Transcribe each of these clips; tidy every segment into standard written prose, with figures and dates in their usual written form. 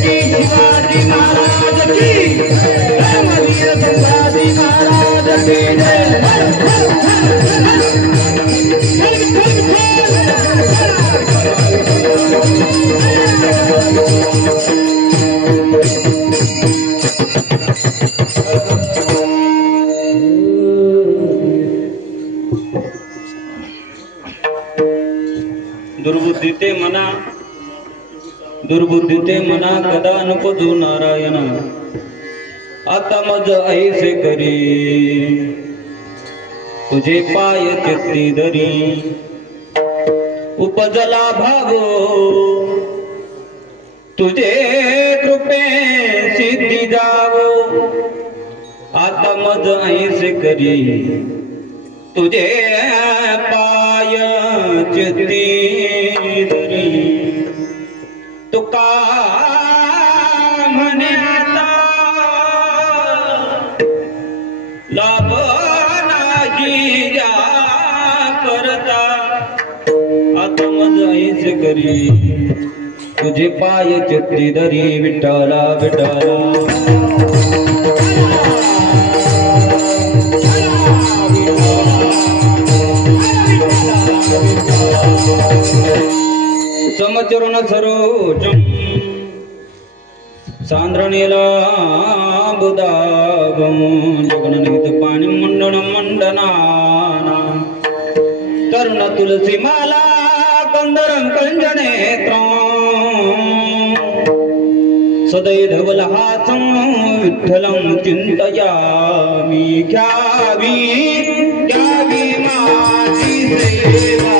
शिवाजी महाराज की धर्मवीर संभाजी महाराज की जय। दुर्बुद्धी ते मना कदा नको जो नारायण आता मज ऐसे करी तुझे पाय चित्ती धरी उपजला भाव तुझे कृपे सिद्धी जावो आता मज ऐसे करी तुझे पाय चित्ती धरी तुका म्हणे आता लाभ नाही या करता आता मज ऐसे करी तुझे पाय चित्ती धरी विठ्ठला विठ्ठला समचरण सरोजम सांद्रणीला बुदागम जगननित पाणी मंडन मंडनाना तरुण तुलसी माला कंदरं कंजनेत्रं सदैधवलहासं विठ्ठलं चिन्तयामि घ्यावी घ्यावी माझी सेवा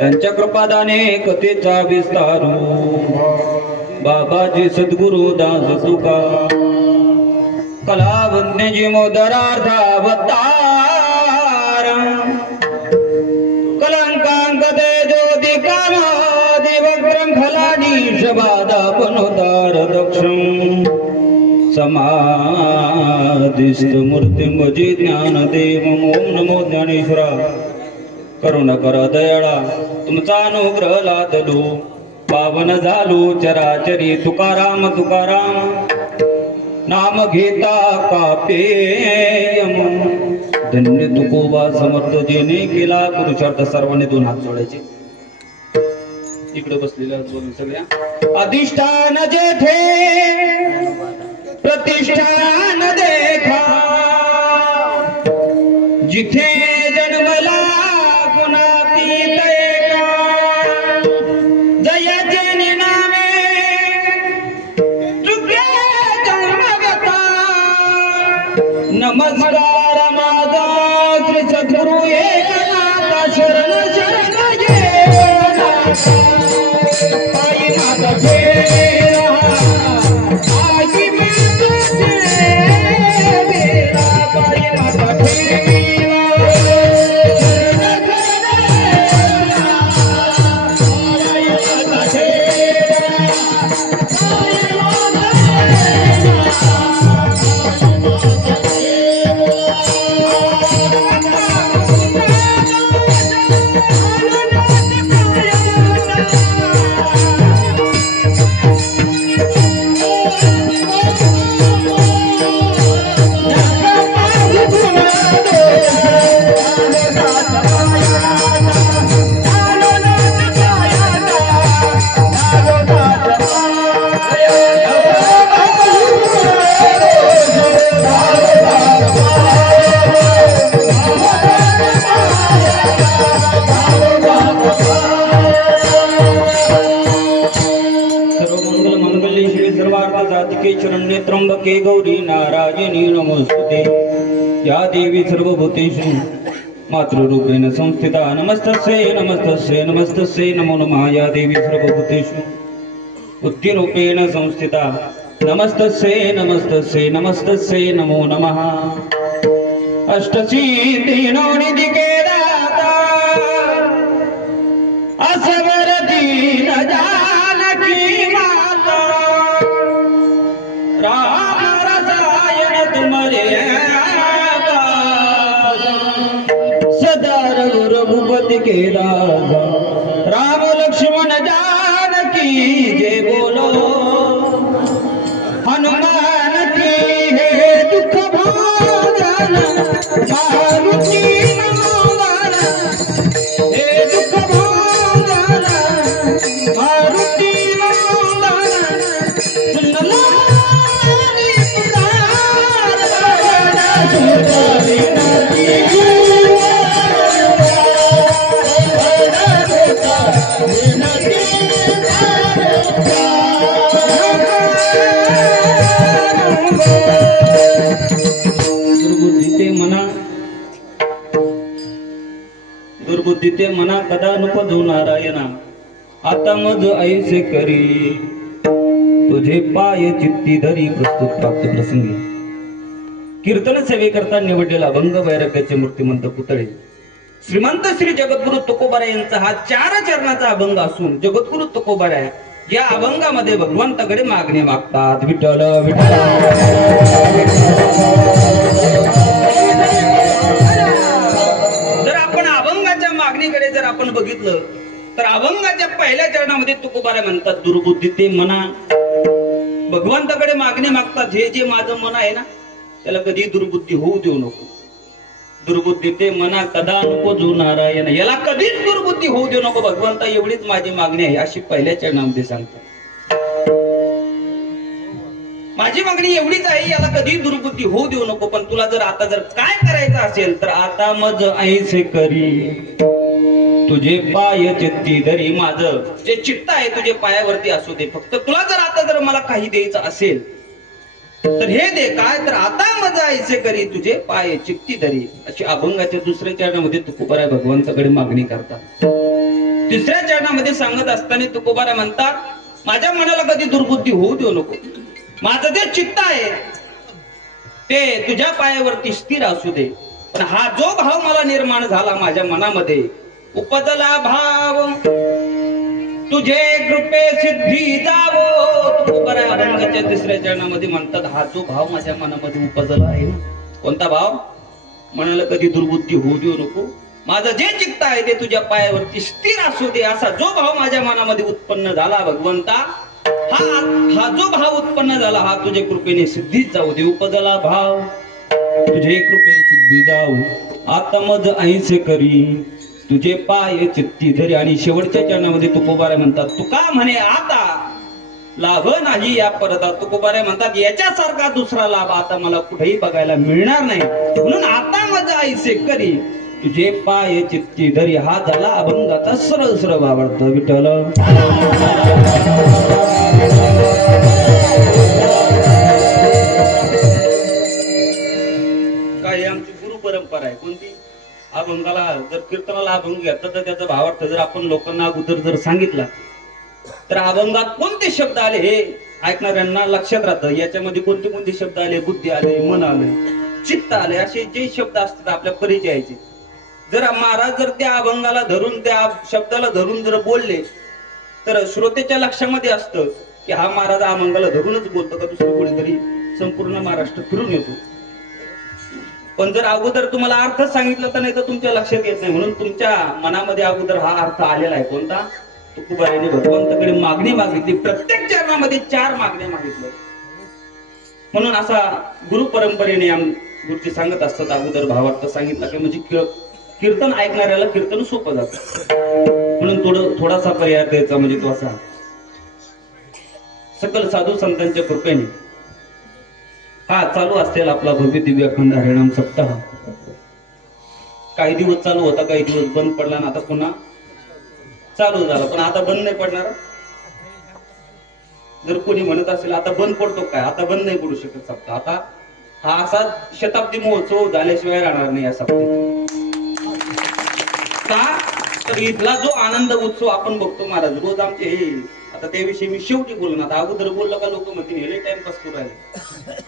त्यांच्या कृपादाने कथेचा विस्तारू बाबाजी सद्गुरु दास तुका कलावंतजी मोदरार्थावतार कलंकांक दे ज्योती कान दिवग्रं खलानी शबादा पनोदार दक्षं समाधिस्थ मूर्तिं भजे ज्ञानदेवं ओम नमो ज्ञानेश्वरा करुण कर दयाळा तुमचा अनुग्रह लादलो पावन झालो चराचरी तुकाराम तुकाराम नाम घेता कापेयम धन्य तुकोबा समर्थ जेने केला पुरुषार्थ सर्वांनी दोन हात जोडायचे इकडे बसलेल्या सगळ्या अधिष्ठान जेथे प्रतिष्ठान देखा जिथे जन्मला नमस्कार माझा श्री सद्गुरु एकनाथ शरण शरण आई माता आई माता त्र्यंबके गौरी नारायणी नमोस्तुते या देवी सर्वभूतेषु मातृरूपेण संस्थिता नमस्तस्यै नमस्तस्यै नमस्तस्यै नमो नमः या देवी सर्वभूतेषु बुद्धिरूपेण संस्थिता नमस्तस्यै नमस्तस्यै नमस्तस्यै नमो नमः अष्टसिद्धीनो निधिके दाता असवर दीन जानकी माता राम रसायन तुम्हारे सदा रघुपति के दासा राम लक्ष्मण जानकी जय बोलो हनुमान की है दुख भाजन मारुति नंदन हे दुख भाजन मारुति नंदन सुन लो मेरी पुकार दुर्बुद्धीते मना कदा नुपजो नारायणा आता मज ऐसे करी तुझे पाय चित्ती धरी प्रस्तुत प्राप्त प्रसंगी कीर्तन सेवेकरता निवडलेला अभंग वैराग्याचे मूर्तिमंत पुतळे श्रीमंत श्री जगद्गुरु तुकोबाराय यांचा हा 4 चरणाचा अभंग असून जगद्गुरु तुकोबाराय या अभंगामध्ये भगवंताकडे मागणी मागतात विठ्ठल विठ्ठल मागणीकडे जर आपण बघितलं तर अभंगाच्या पहिल्या चरणामध्ये तुकोबाराय म्हणतात दुर्बुद्धी ते मना भगवंताकडे मागणी मागतात हे जे माझं मन आहे ना त्याला कधी दुर्बुद्धी होऊ देऊ नको दुर्बुद्धी ते मना कदा नको जो नारायण याला कधीच दुर्बुद्धी होऊ देऊ नको भगवंता एवढीच माझी मागणी आहे अशी पहिल्या चरणामध्ये सांगतात माझी मागणी एवढीच आहे याला कधी दुर्बुद्धी होऊ देऊ नको पण तुला जर आता जर काय करायचं असेल तर आता मज ऐसे करी तुझे पाय चित्ती धरी माझं जे चित्त आहे तुझे पायावरती असू दे फक्त तुला जर आता जर मला काही द्यायचं असेल तर हे दे काय तर आता मज ऐसे करी तुझे पाय चित्ती धरी अशी अभंगाच्या 2ऱ्या चरणामध्ये तुकोबाराय भगवंताकडे मागणी करतात 3ऱ्या चरणामध्ये सांगत असताना तुकोबाराय म्हणतात माझ्या मनाला कधी दुर्बुद्धी होऊ देऊ नको माझं जे चित्त आहे ते तुझ्या पायावरती स्थिर असू दे पण हा जो भाव मला निर्माण झाला माझ्या मनामध्ये उपजला भाव तुझे कृपे सिद्धी जावो तुकोबाराय अभंगाच्या 3ऱ्या चरणामध्ये म्हणतात हा जो भाव माझ्या मनामध्ये उपजला आहे ना कोणता भाव मनाला कधी दुर्बुद्धी होऊ देऊ नको माझं जे चित्त आहे ते तुझ्या पायावरती स्थिर असू दे असा जो भाव माझ्या मनामध्ये उत्पन्न झाला भगवंता हा जो भाव उत्पन्न झाला हा तुझ्या कृपेने सिद्धीच जाऊ दे उपजला भाव तुझे कृपेने सिद्धी जाऊ आता मज ऐसे करी तुझे पाय चित्ती धरी आणि शेवटच्या चरणामध्ये तुकोबाराय म्हणतात तुका म्हणे आता लाभ नाही या परदा तुकोबाराय म्हणतात याच्यासारखा दुसरा लाभ आता मला कुठेही बघायला मिळणार नाही म्हणून आता मज ऐसे करी तुझे पाय चित्ती धरी हा झाला अभंगाचा सरळ सरळ भावार्थ विठ्ठल काय आमची गुरु परंपरा आहे कोणती अभंगाला जर कीर्तनाला अभंग घेतला तर त्याचा भावार्थ जर आपण लोकांना अगोदर जर सांगितला तर अभंगात कोणते शब्द आले हे ऐकणाऱ्यांना लक्षात राहतं याच्यामध्ये कोणते कोणते शब्द आले बुद्धी आले मन आले चित्त आले असे जे शब्द असतात आपल्या परिचयाचे जर महाराज जर त्या अभंगाला धरून त्या शब्दाला धरून जर बोलले तर श्रोतेच्या लक्षामध्ये असतं की हा महाराज अभंगाला धरूनच बोलतो का दुसरं कोणीतरी संपूर्ण महाराष्ट्र फिरून येतो पण जर अगोदर तुम्हाला अर्थ सांगितलं तर नाही तर तुमच्या लक्षात येत नाही म्हणून तुमच्या मनामध्ये अगोदर हा अर्थ आलेला आहे कोणता तुकोबारायने भगवंताकडे मागणी मागितली प्रत्येक चरणामध्ये 4 मागण्या मागितल्या म्हणून असा गुरु परंपरेने गुरुजी सांगत असतात अगोदर भावार्थ सांगितला की म्हणजे कीर्तन ऐकणाऱ्याला कीर्तन सोपं जातं म्हणून थोडासा पर्याय द्यायचा म्हणजे तो असा सकल साधू संतांच्या कृपेने हा चालू असलेला आपला भव्य दिव्य अखंड हरिनाम सप्ताह काही दिवस चालू होता काही दिवस बंद पडला ना आता पुन्हा चालू झाला पण आता बंद नाही पडणार जर कोणी म्हणत असेल आता बंद पडतो काय, आता बंद नाही पडू शकत सप्ताह. आता हा असा शताब्दी महोत्सव झाल्याशिवाय राहणार नाही या सप्ताहात. का तर इथला जो आनंद उत्सव आपण बघतो महाराज रोज आमचे हे, आता त्याविषयी मी शेवटी बोलून, आता अगोदर बोललो का लोक म्हणतील हे टाइमपास करू राहिले,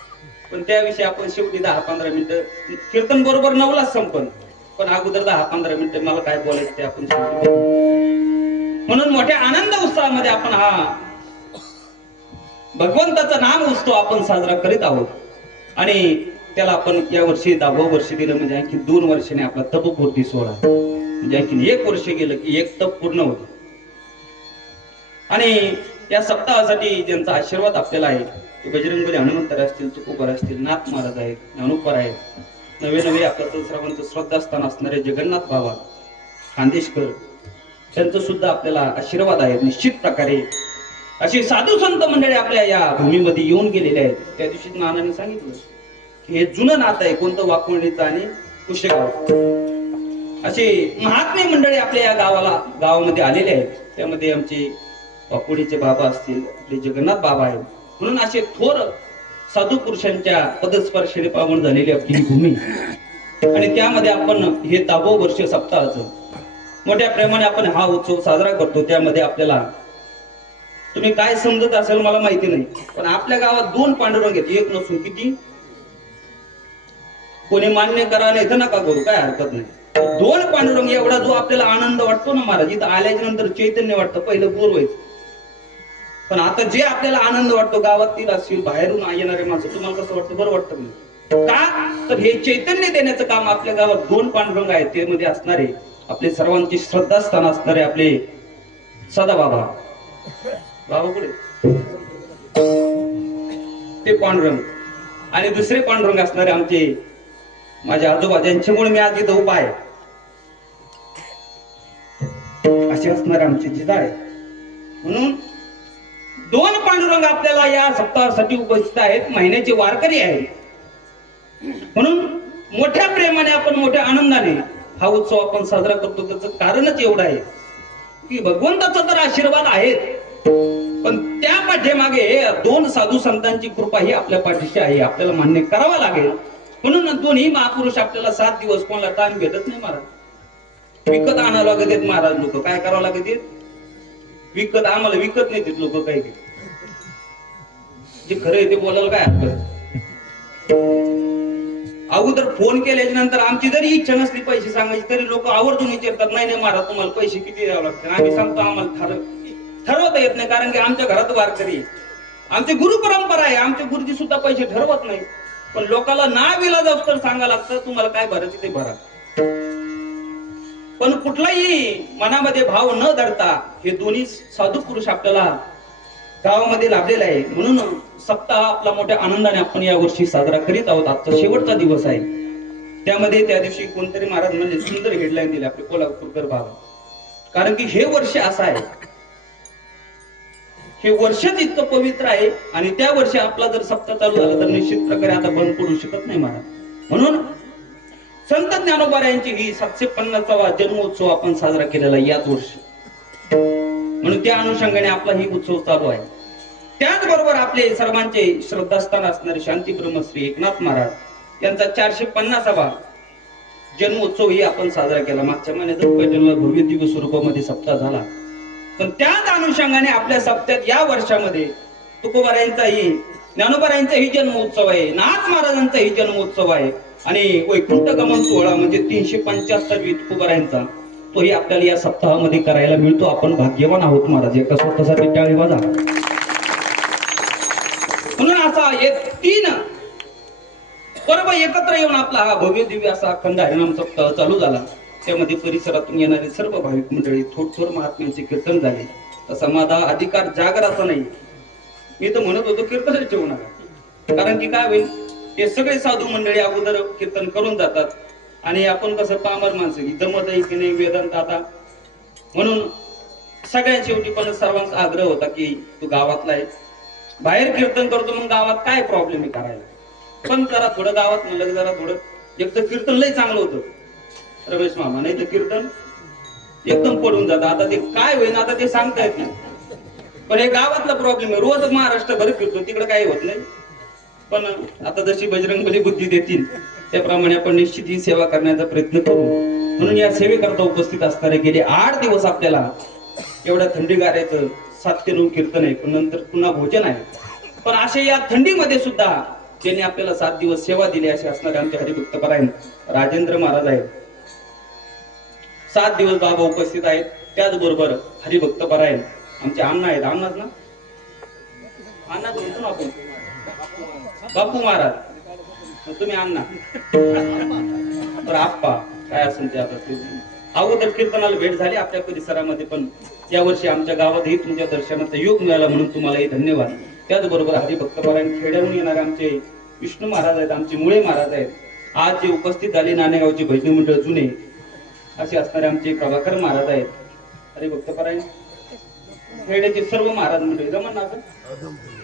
पण त्याविषयी आपण शेवटी 10-15 मिनिटं, कीर्तन बरोबर 9लाच संपन, पण अगोदर 10-15 मिनिटं मला काय बोलायचं ते आपण शेवटी बोलू. म्हणून मोठ्या आनंद उत्सवामध्ये आपण हा भगवंताचा नाम उत्सव आपण साजरा करीत आहोत. आणि त्याला आपण या वर्षी 10वं वर्ष दिलं, म्हणजे आणखी 2 वर्षाने आपला तपपूर्ती सोहळा, म्हणजे आणखी 1 वर्ष गेलं की 1 तप पूर्ण होतं. आणि या सप्ताहासाठी ज्यांचा आशीर्वाद आपल्याला आहे ते बजरंगबली हनुमंतर असतील, तुकोबर असतील, नाथ महाराज आहेत, ज्ञानोपर आहेत, नवे आपल्या सर्वांचं श्रद्धास्थान असणारे जगन्नाथ बाबा खानदेशकर, त्यांचं सुद्धा आपल्याला आशीर्वाद आहे. निश्चित प्रकारे अशी साधू संत मंडळी आपल्या या भूमीमध्ये येऊन गेलेले आहेत. त्या दिवशी नानांनी सांगितलं की हे जुनं नातं आहे कोणतं, वाकुळणीचं आणि कुशेगाव. अशी महात्मे मंडळी आपल्या या गावामध्ये आलेले आहेत. त्यामध्ये आमचे वाकुळीचे बाबा असतील, आपले जगन्नाथ बाबा आहेत. म्हणून असे थोर साधू पुरुषांच्या पदस्पर्शाने पावन झालेली आपली ही भूमी, आणि त्यामध्ये आपण हे 10वं वर्ष सप्ताहाचं मोठ्या प्रेमाने आपण हा उत्सव साजरा करतो. त्यामध्ये आपल्याला तुम्ही काय समजत असेल मला माहिती नाही, पण आपल्या गावात 2 पांडुरंग आहेत, एक नसून किती. कोणी मान्य करायला इथं नका करू, काय हरकत नाही. 2 पांडुरंग एवढा जो आपल्याला आनंद वाटतो ना महाराज, इथं आल्याच्या नंतर चैतन्य वाटतं, पहिलं बोर व्हायचं, पण आता जे आपल्याला आनंद वाटतो गावातील असतील बाहेरून येणारे माणसं, तुम्हाला कसं वाटतं, बरं वाटतं का? तर हे चैतन्य देण्याचं काम आपल्या गावात 2 पांडुरंग आहेत. ते मध्ये असणारे आपले सर्वांचे श्रद्धास्थान असणारे आपले सदा बाबा कुठे ते पांडुरंग, आणि दुसरे पांडुरंग असणारे आमचे माझे आजोबा, ज्यांच्यामुळे मी आज इथं उभा आहे. असे असणारे आमचे जिजा आहे. म्हणून 2 पांडुरंग आपल्याला या सप्ताहासाठी उपस्थित आहेत, महिन्याचे वारकरी आहेत. म्हणून मोठ्या प्रेमाने आपण मोठ्या आनंदाने हा उत्सव आपण साजरा करतो. त्याचं कारणच एवढं आहे की भगवंताचा तर आशीर्वाद आहे, पण त्या पाठीमागे 2 साधू संतांची कृपा ही आपल्या पाठीशी आहे, आपल्याला मान्य करावं लागेल. म्हणून दोन्ही महापुरुष आपल्याला 7 दिवस कोणाला टाइम भेटत नाही महाराज, विकत आणावं लागत आहेत महाराज. लोक काय करावं लागत, विकत, आम्हाला विकत नाही देत लोक काही. जे खरं आहे ते बोलायला काय हरकत. अगोदर फोन केल्याच्या नंतर आमची जरी इच्छा नसली पैसे सांगायची तरी लोक आवर्जून विचारतात, नाही नाही महाराज तुम्हाला पैसे किती द्यावे लागतात. आम्ही सांगतो आम्हाला ठरवता येत नाही, कारण की आमच्या घरात वारकरी, आमची गुरु परंपरा आहे, आमचे गुरुजी सुद्धा पैसे ठरवत नाही. पण लोकांना नाव इलाज तर सांगायला लागतं, तुम्हाला काय भरायचं ते भरा. पण कुठलाही मनामध्ये भाव न धरता हे दोन्ही साधू पुरुष आपल्याला गावामध्ये लाभलेला आहे. म्हणून सप्ताह आपला मोठ्या आनंदाने आपण या वर्षी साजरा करीत आहोत. आजचा शेवटचा दिवस आहे. त्यामध्ये त्या दिवशी कोणतरी महाराज म्हणजे सुंदर हेडलाईन दिली आपले कोल्हापूरकर बाबा, कारण की हे वर्ष असं आहे, हे वर्षच इतकं पवित्र आहे, आणि त्या वर्षी आपला जर सप्ताह चालू झाला तर निश्चित प्रकारे आता बंद पडू शकत नाही महाराज. म्हणून संत ज्ञानोबा यांची ही 750वा जन्मोत्सव आपण साजरा केलेला याच वर्षी, म्हणून त्या अनुषंगाने आपला ही उत्सव चालू आहे. त्याचबरोबर आपले सर्वांचे श्रद्धास्थान असणारे शांती ब्रह्मश्री एकनाथ महाराज यांचा 450वा जन्मोत्सव ही आपण साजरा केला. मागच्या महिन्यात पैठणला भव्य दिव्य स्वरूपामध्ये सप्ताह झाला, पण त्याच अनुषंगाने आपल्या सप्त्यात या वर्षामध्ये तुकोबारायांचाही, ज्ञानोबारायांचाही जन्मोत्सव आहे, नाथ महाराजांचाही जन्मोत्सव आहे, आणि वैकुंठ गमन सोहळा म्हणजे 375 तुकोबारायांचा तोही आपल्याला या सप्ताहामध्ये करायला मिळतो. आपण भाग्यवान आहोत महाराज, एका स्वतःसाठी टाळी वाजा. म्हणून असा हे 3 पर्व एकत्र येऊन आपला हा भव्य दिव्य असा अखंड हरिनाम सप्ताह चालू झाला. त्यामध्ये परिसरातून येणारे सर्व भाविक मंडळी थोर महात्म्यांचे कीर्तन झाले. तसा माझा अधिकार जागराचा नाही, मी तर म्हणत होतो कीर्तन ठेवू नका, कारण की काय होईल, हे सगळे साधू मंडळी अगोदर कीर्तन करून जातात, आणि आपण कसं पामर माणसं की जमत आहे की नाही वेदांत आता. म्हणून सगळ्या शेवटी पण सर्वांचा आग्रह होता की तू गावातला आहे, बाहेर कीर्तन करतो, मग गावात काय प्रॉब्लेम आहे करायला, पण जरा थोडं गावात म्हणलं जरा थोडं. एक तर कीर्तन लय चांगलं होतं रमेश मामा, नाही तर कीर्तन एकदम पडून जात. आता ते काय होईल आता ते सांगता येत नाही. पण हे गावातला प्रॉब्लेम आहे. रोज महाराष्ट्रभर फिरतो, तिकडे काही होत नाही. पण आता जशी बजरंगबली बुद्धी देतील त्याप्रमाणे आपण निश्चित ही सेवा करण्याचा प्रयत्न करू. म्हणून या सेवेकरता उपस्थित असणारे गेले 8 दिवस आपल्याला एवढ्या थंडी गारायचं 7 ते 9 कीर्तन आहे, पण नंतर पुन्हा भोजन आहे. पण असे या थंडीमध्ये सुद्धा ज्यांनी आपल्याला 7 दिवस सेवा दिली असे असणारे आमचे हरिभक्त परायण राजेंद्र महाराज आहेत. 7 दिवस बाबा उपस्थित आहेत. त्याचबरोबर हरिभक्त परायण आमचे अण्णा आहेत. अण्णाच ना, अण्णाच म्हणतो ना आपण, बापू महाराज. तुम्ही अण्णा तर आप्पा काय असेल ते. आता अगोदर कीर्तनाला भेट झाली आपल्या परिसरामध्ये, पण यावर्षी आमच्या गावातही तुमच्या दर्शनाचा योग मिळाला म्हणून तुम्हालाही धन्यवाद. त्याचबरोबर हरिभक्त परायण खेड्याहून येणारे आमचे विष्णू महाराज आहेत, आमचे मुळे महाराज आहेत. आज जे उपस्थित झाले नाणेगावचे भजनी मंडळ जुने असे असणारे आमचे प्रभाकर महाराज आहेत. हरिभक्त परायण खेड्याचे सर्व महाराज मंडळी जमन ना आपण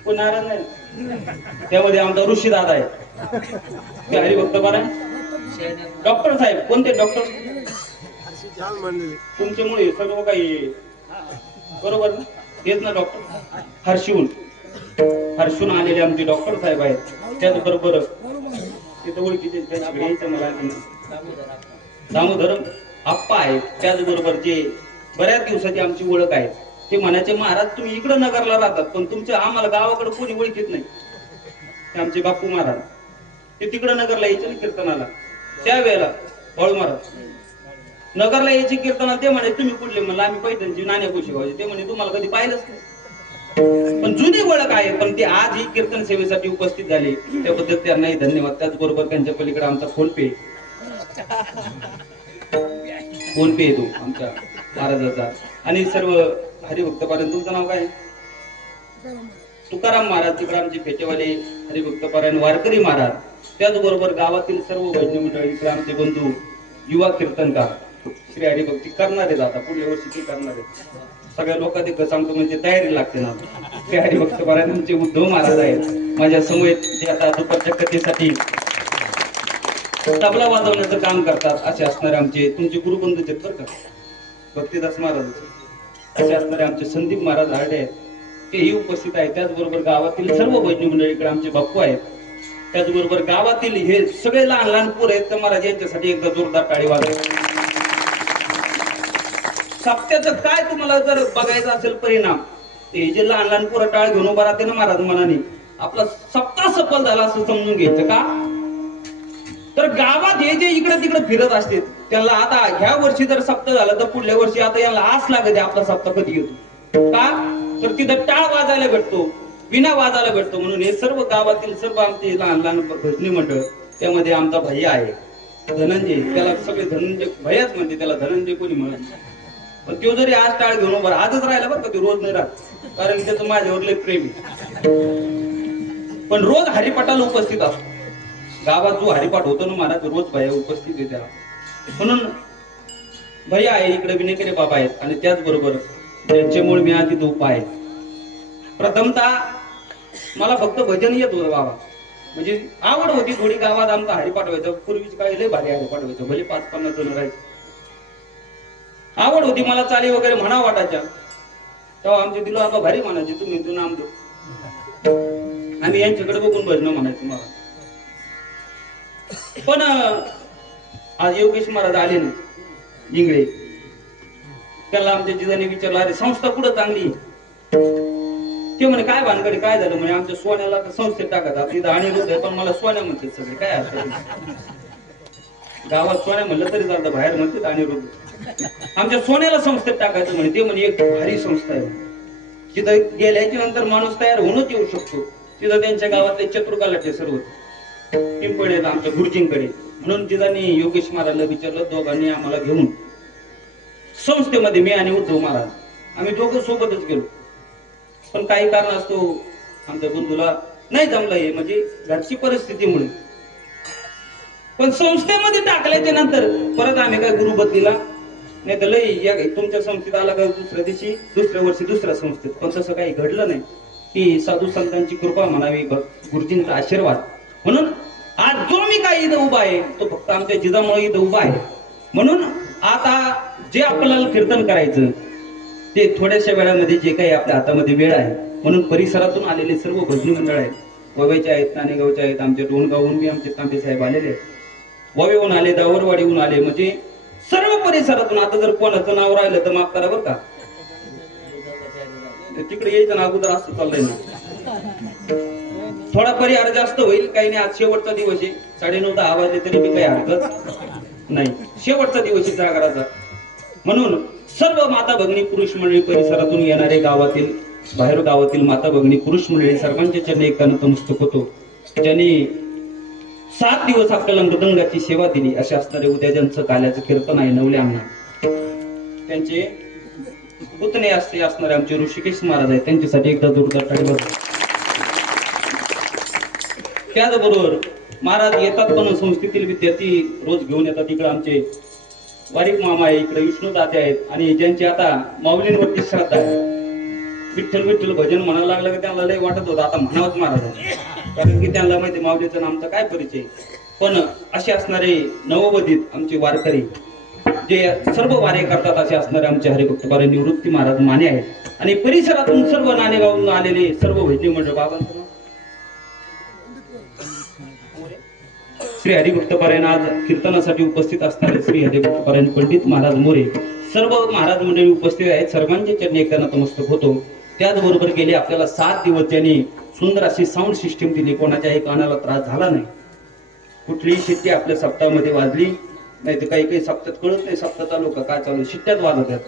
कोण नाराज नाही. त्यामध्ये आमचा ऋषी दादा आहे ते हरिभक्त परायण. डॉक्टर साहेब कोणते डॉक्टर? तुमच्यामुळे सर्व काही बरोबर ना, हेच ना डॉक्टर हर्षून आलेले आमचे डॉक्टर साहेब आहेत. त्याचबरोबर तिथं ओळखीचे मला दामोदर आप्पा आहेत. त्याचबरोबर जे बऱ्याच दिवसाची आमची ओळख आहे ते म्हणायचे महाराज तुम्ही इकडं नगरला राहतात पण तुमच्या आम्हाला गावाकडे कोणी ओळखीत नाही. ते आमचे बापू महाराज ते तिकडं नगरला यायचे ना कीर्तनाला. त्यावेळेला बाळू महाराज नगरला यायचे कीर्तनाला. ते म्हणे तुम्ही कुठले? म्हणलं आम्ही पैठणची नाण्या गोशीगावचे. ते म्हणे तुम्हाला कधी पाहिलंच नाही. पण जुनी ओळख आहे. पण ते आज ही कीर्तन सेवेसाठी उपस्थित झाले त्याबद्दल त्यांनाही धन्यवाद. त्याचबरोबर त्यांच्या पलीकडे आमचा फोन पे येतो आमच्या महाराजाचा. आणि सर्व हरिभक्त पारायण. तुमचं नाव काय? तुकाराम महाराज. तिकडे आमचे फेटेवाले हरिभक्त पारायण वारकरी महाराज. त्याचबरोबर गावातील सर्व भजनी मंडळी इकडे आमचे बंधू युवा कीर्तनकार श्री हरिभक्ती करणार आहेत. आता पुढल्या वर्षी ते करणार आहेत. सगळ्या लोकांना सांगतो म्हणजे तयारी लागते ना. श्री हरिभक्त पारायण आमचे उद्धव महाराज आहेत माझ्या समोर, जे आता दुपारच्या कथेसाठी तबला वाजवण्याचं काम करतात. असे असणारे आमचे तुमचे गुरुबंधू आहेत बरं का, भक्तिदास महाराज असे असणारे आमचे संदीप महाराज हार्डे आहेत, तेही उपस्थित आहेत. त्याचबरोबर गावातील सर्व भजनी मंडळीकडे आमचे बाप्पू आहेत. त्याचबरोबर गावातील हे सगळे लहान लहान पोर आहेत तर महाराज यांच्यासाठी एकदा जोरदार टाळी वाजवा. सप्त्याचं काय तुम्हाला जर बघायचं असेल परिणाम, ते जे लहान लहान पोरं टाळ घेऊन उभा राहते ना महाराज मनाने, आपला सप्ताह सफल झाला असं समजून घ्यायचं. का तर गावात हे जे इकडे तिकडे फिरत असते त्याला आता ह्या वर्षी जर सप्ताह झाला तर पुढल्या वर्षी आता याला आस लागते आपला सप्ताह कधी येतो. का तर तिथं टाळ वाजायला भेटतो, विना वाजायला भेटतो. म्हणून हे सर्व गावातील सर्व आमचे लहान लहान भजनी मंडळ, त्यामध्ये आमचा भैया आहे धनंजय, त्याला सगळे धनंजय भैयाच म्हणते, त्याला धनंजय कोणी म्हणत. पण तो जरी आज टाळ घेऊन उभा आजच राहिला बरं का, ते रोज नाही राहत कारण त्याचं माझ्यावर लय प्रेम. पण रोज हरिपाठाला उपस्थित असतो. गावात जो हरिपाठ होतो ना महाराज रोज भैया उपस्थित आहे त्याला. म्हणून भैया आहे इकडे, विनेकरे बाबा आहेत. आणि त्याचबरोबर त्यांच्यामुळे मी आज इथं उभा आहे. प्रथमतः मला फक्त भजन येत होतं बाबा, म्हणजे आवड होती थोडी. गावात आमचा हरिपाठ व्हायचा पूर्वीच काय लय भारी हरिपाठ व्हायचं, भले 5-50 जण राहायचे. आवड होती मला, चाली वगैरे म्हणा वाटायच्या. तेव्हा आमचे दिलो आता भारी म्हणायचे, तुम्ही तू नाम दो. आम्ही यांच्याकडे बघून भजन म्हणायचं मला. पण आज योगेश महाराज आले ना इंगळे, त्याला आमच्या जिजाने विचारलं अरे संस्था कुठं चांगली? ते म्हणे काय भानगडी काय झालं? म्हणे आमच्या सोन्याला संस्थेत टाकत तिथं आणि रोज आहे पण मला सोन्या म्हणते सगळे. काय अर्थ? गावात सोन्या म्हणलं तरी चालतं, बाहेर म्हणते आणि रोज. आमच्या सोन्याला संस्थेत टाकायचं म्हणे. ते म्हणे एक भारी संस्था आहे, तिथं गेल्याच्या नंतर माणूस तयार होऊनच येऊ शकतो. तिथं त्यांच्या गावातले चतुर्कालाटे सर्व पिंपळे आमच्या गुरुजींकडे. म्हणून जिजाने योगेश महाराजला विचारलं, दोघांनी आम्हाला घेऊन संस्थेमध्ये, मी आणि उद्धव महाराज आम्ही दोघं सोबतच गेलो. पण काही कारण असतो आमच्या बंधूला नाही जमलं हे, म्हणजे घरची परिस्थितीमुळे. पण संस्थेमध्ये टाकल्याच्या नंतर परत आम्ही काय गुरु बदलीला नाही तर लई तुमच्या संस्थेत आला का दुसऱ्या दिवशी दुसऱ्या वर्षी दुसऱ्या संस्थेत. पण तसं काही घडलं नाही. की साधू संतांची कृपा म्हणावी, गुरुजींचा आशीर्वाद. म्हणून आज जो मी काही इथं उभा आहे तो फक्त आमच्या जिजामुळे इथं उभा आहे. म्हणून आता जे आपल्याला कीर्तन करायचं ते थोड्याशा वेळामध्ये जे काही आपल्या हातामध्ये वेळ आहे, म्हणून परिसरातून आलेले सर्व भजनी मंडळ आहेत, ववेचे आहेत, नाणेगावचे आहेत, आमचे डोणगावहून बी आमचे तांबे साहेब आलेले आहेत, ववेहून आले, दावरवाडीहून आले, म्हणजे सर्व परिसरातून. आता जर कोणाचं नाव राहिलं तर माफ करा बरं का, तिकडे यायचं ना अगोदर असं चाललंय ना. थोडा परिहार जास्त होईल, काही नाही. आज शेवटचा दिवस आहे, 9:30-10 वाजले तरी मी काही हरकत नाही. शेवटचा दिवस आहे जागराचा, म्हणून सर्व माता भगिनी पुरुष मंडळी, परिसरातून येणारे, गावातील बाहेर गावातील माता भगिनी पुरुष मंडळी सर्वांच्या चरणी एकदा नतमस्तक होतो. ज्यांनी 7 दिवस आपल्याला मृदंगाची सेवा दिली असे असणारे, उद्या ज्यांचं काल्याचं कीर्तन आहे नवले अण्णा, त्यांचे पुतणे असणारे आमचे ऋषिकेश महाराज आहेत, त्यांच्यासाठी एकदा जोरदार टाळी वाजवा. त्याचबरोबर महाराज येतात, पण संस्थेतील विद्यार्थी रोज घेऊन येतात. इकडे आमचे वारिक मामा आहे, इकडे विष्णू दाते आहेत, आणि ज्यांची आता माऊलींवरती श्रद्धा आहे, विठ्ठल विठ्ठल भजन म्हणायला लागलं की त्यांना लय वाटत होतं आता म्हणावंच महाराज, कारण की त्यांना माहिती माऊलीचा नामचा काय परिचय. पण असे असणारे नववधीत आमचे वारकरी, जे सर्व वारे करतात, असे असणारे आमचे हरिभक्त पारे निवृत्ती महाराज माने आहेत, आणि परिसरातून सर्व नाणेगावून आलेले सर्व भजनी मंडळ. बाबांचं नाव श्री हरिभक्तपारायण आज कीर्तनासाठी उपस्थित असणारे श्री हरिभक्तपारायण पंडित महाराज मोरे, सर्व महाराज मंडळी उपस्थित आहेत. सर्वांच्या चरणी एकदा नतमस्तक होतो. त्याचबरोबर गेले आपल्याला 7 दिवस त्यांनी सुंदर अशी साऊंड सिस्टीम दिली, कोणाच्याही कानाला त्रास झाला नाही. कुठलीही शिट्टी आपल्या सप्ताहामध्ये वाजली नाही, तर काही सप्ताहात कळत नाही सप्ताह चालू का काय चालू, शिट्ट्यात वाजत आहेत,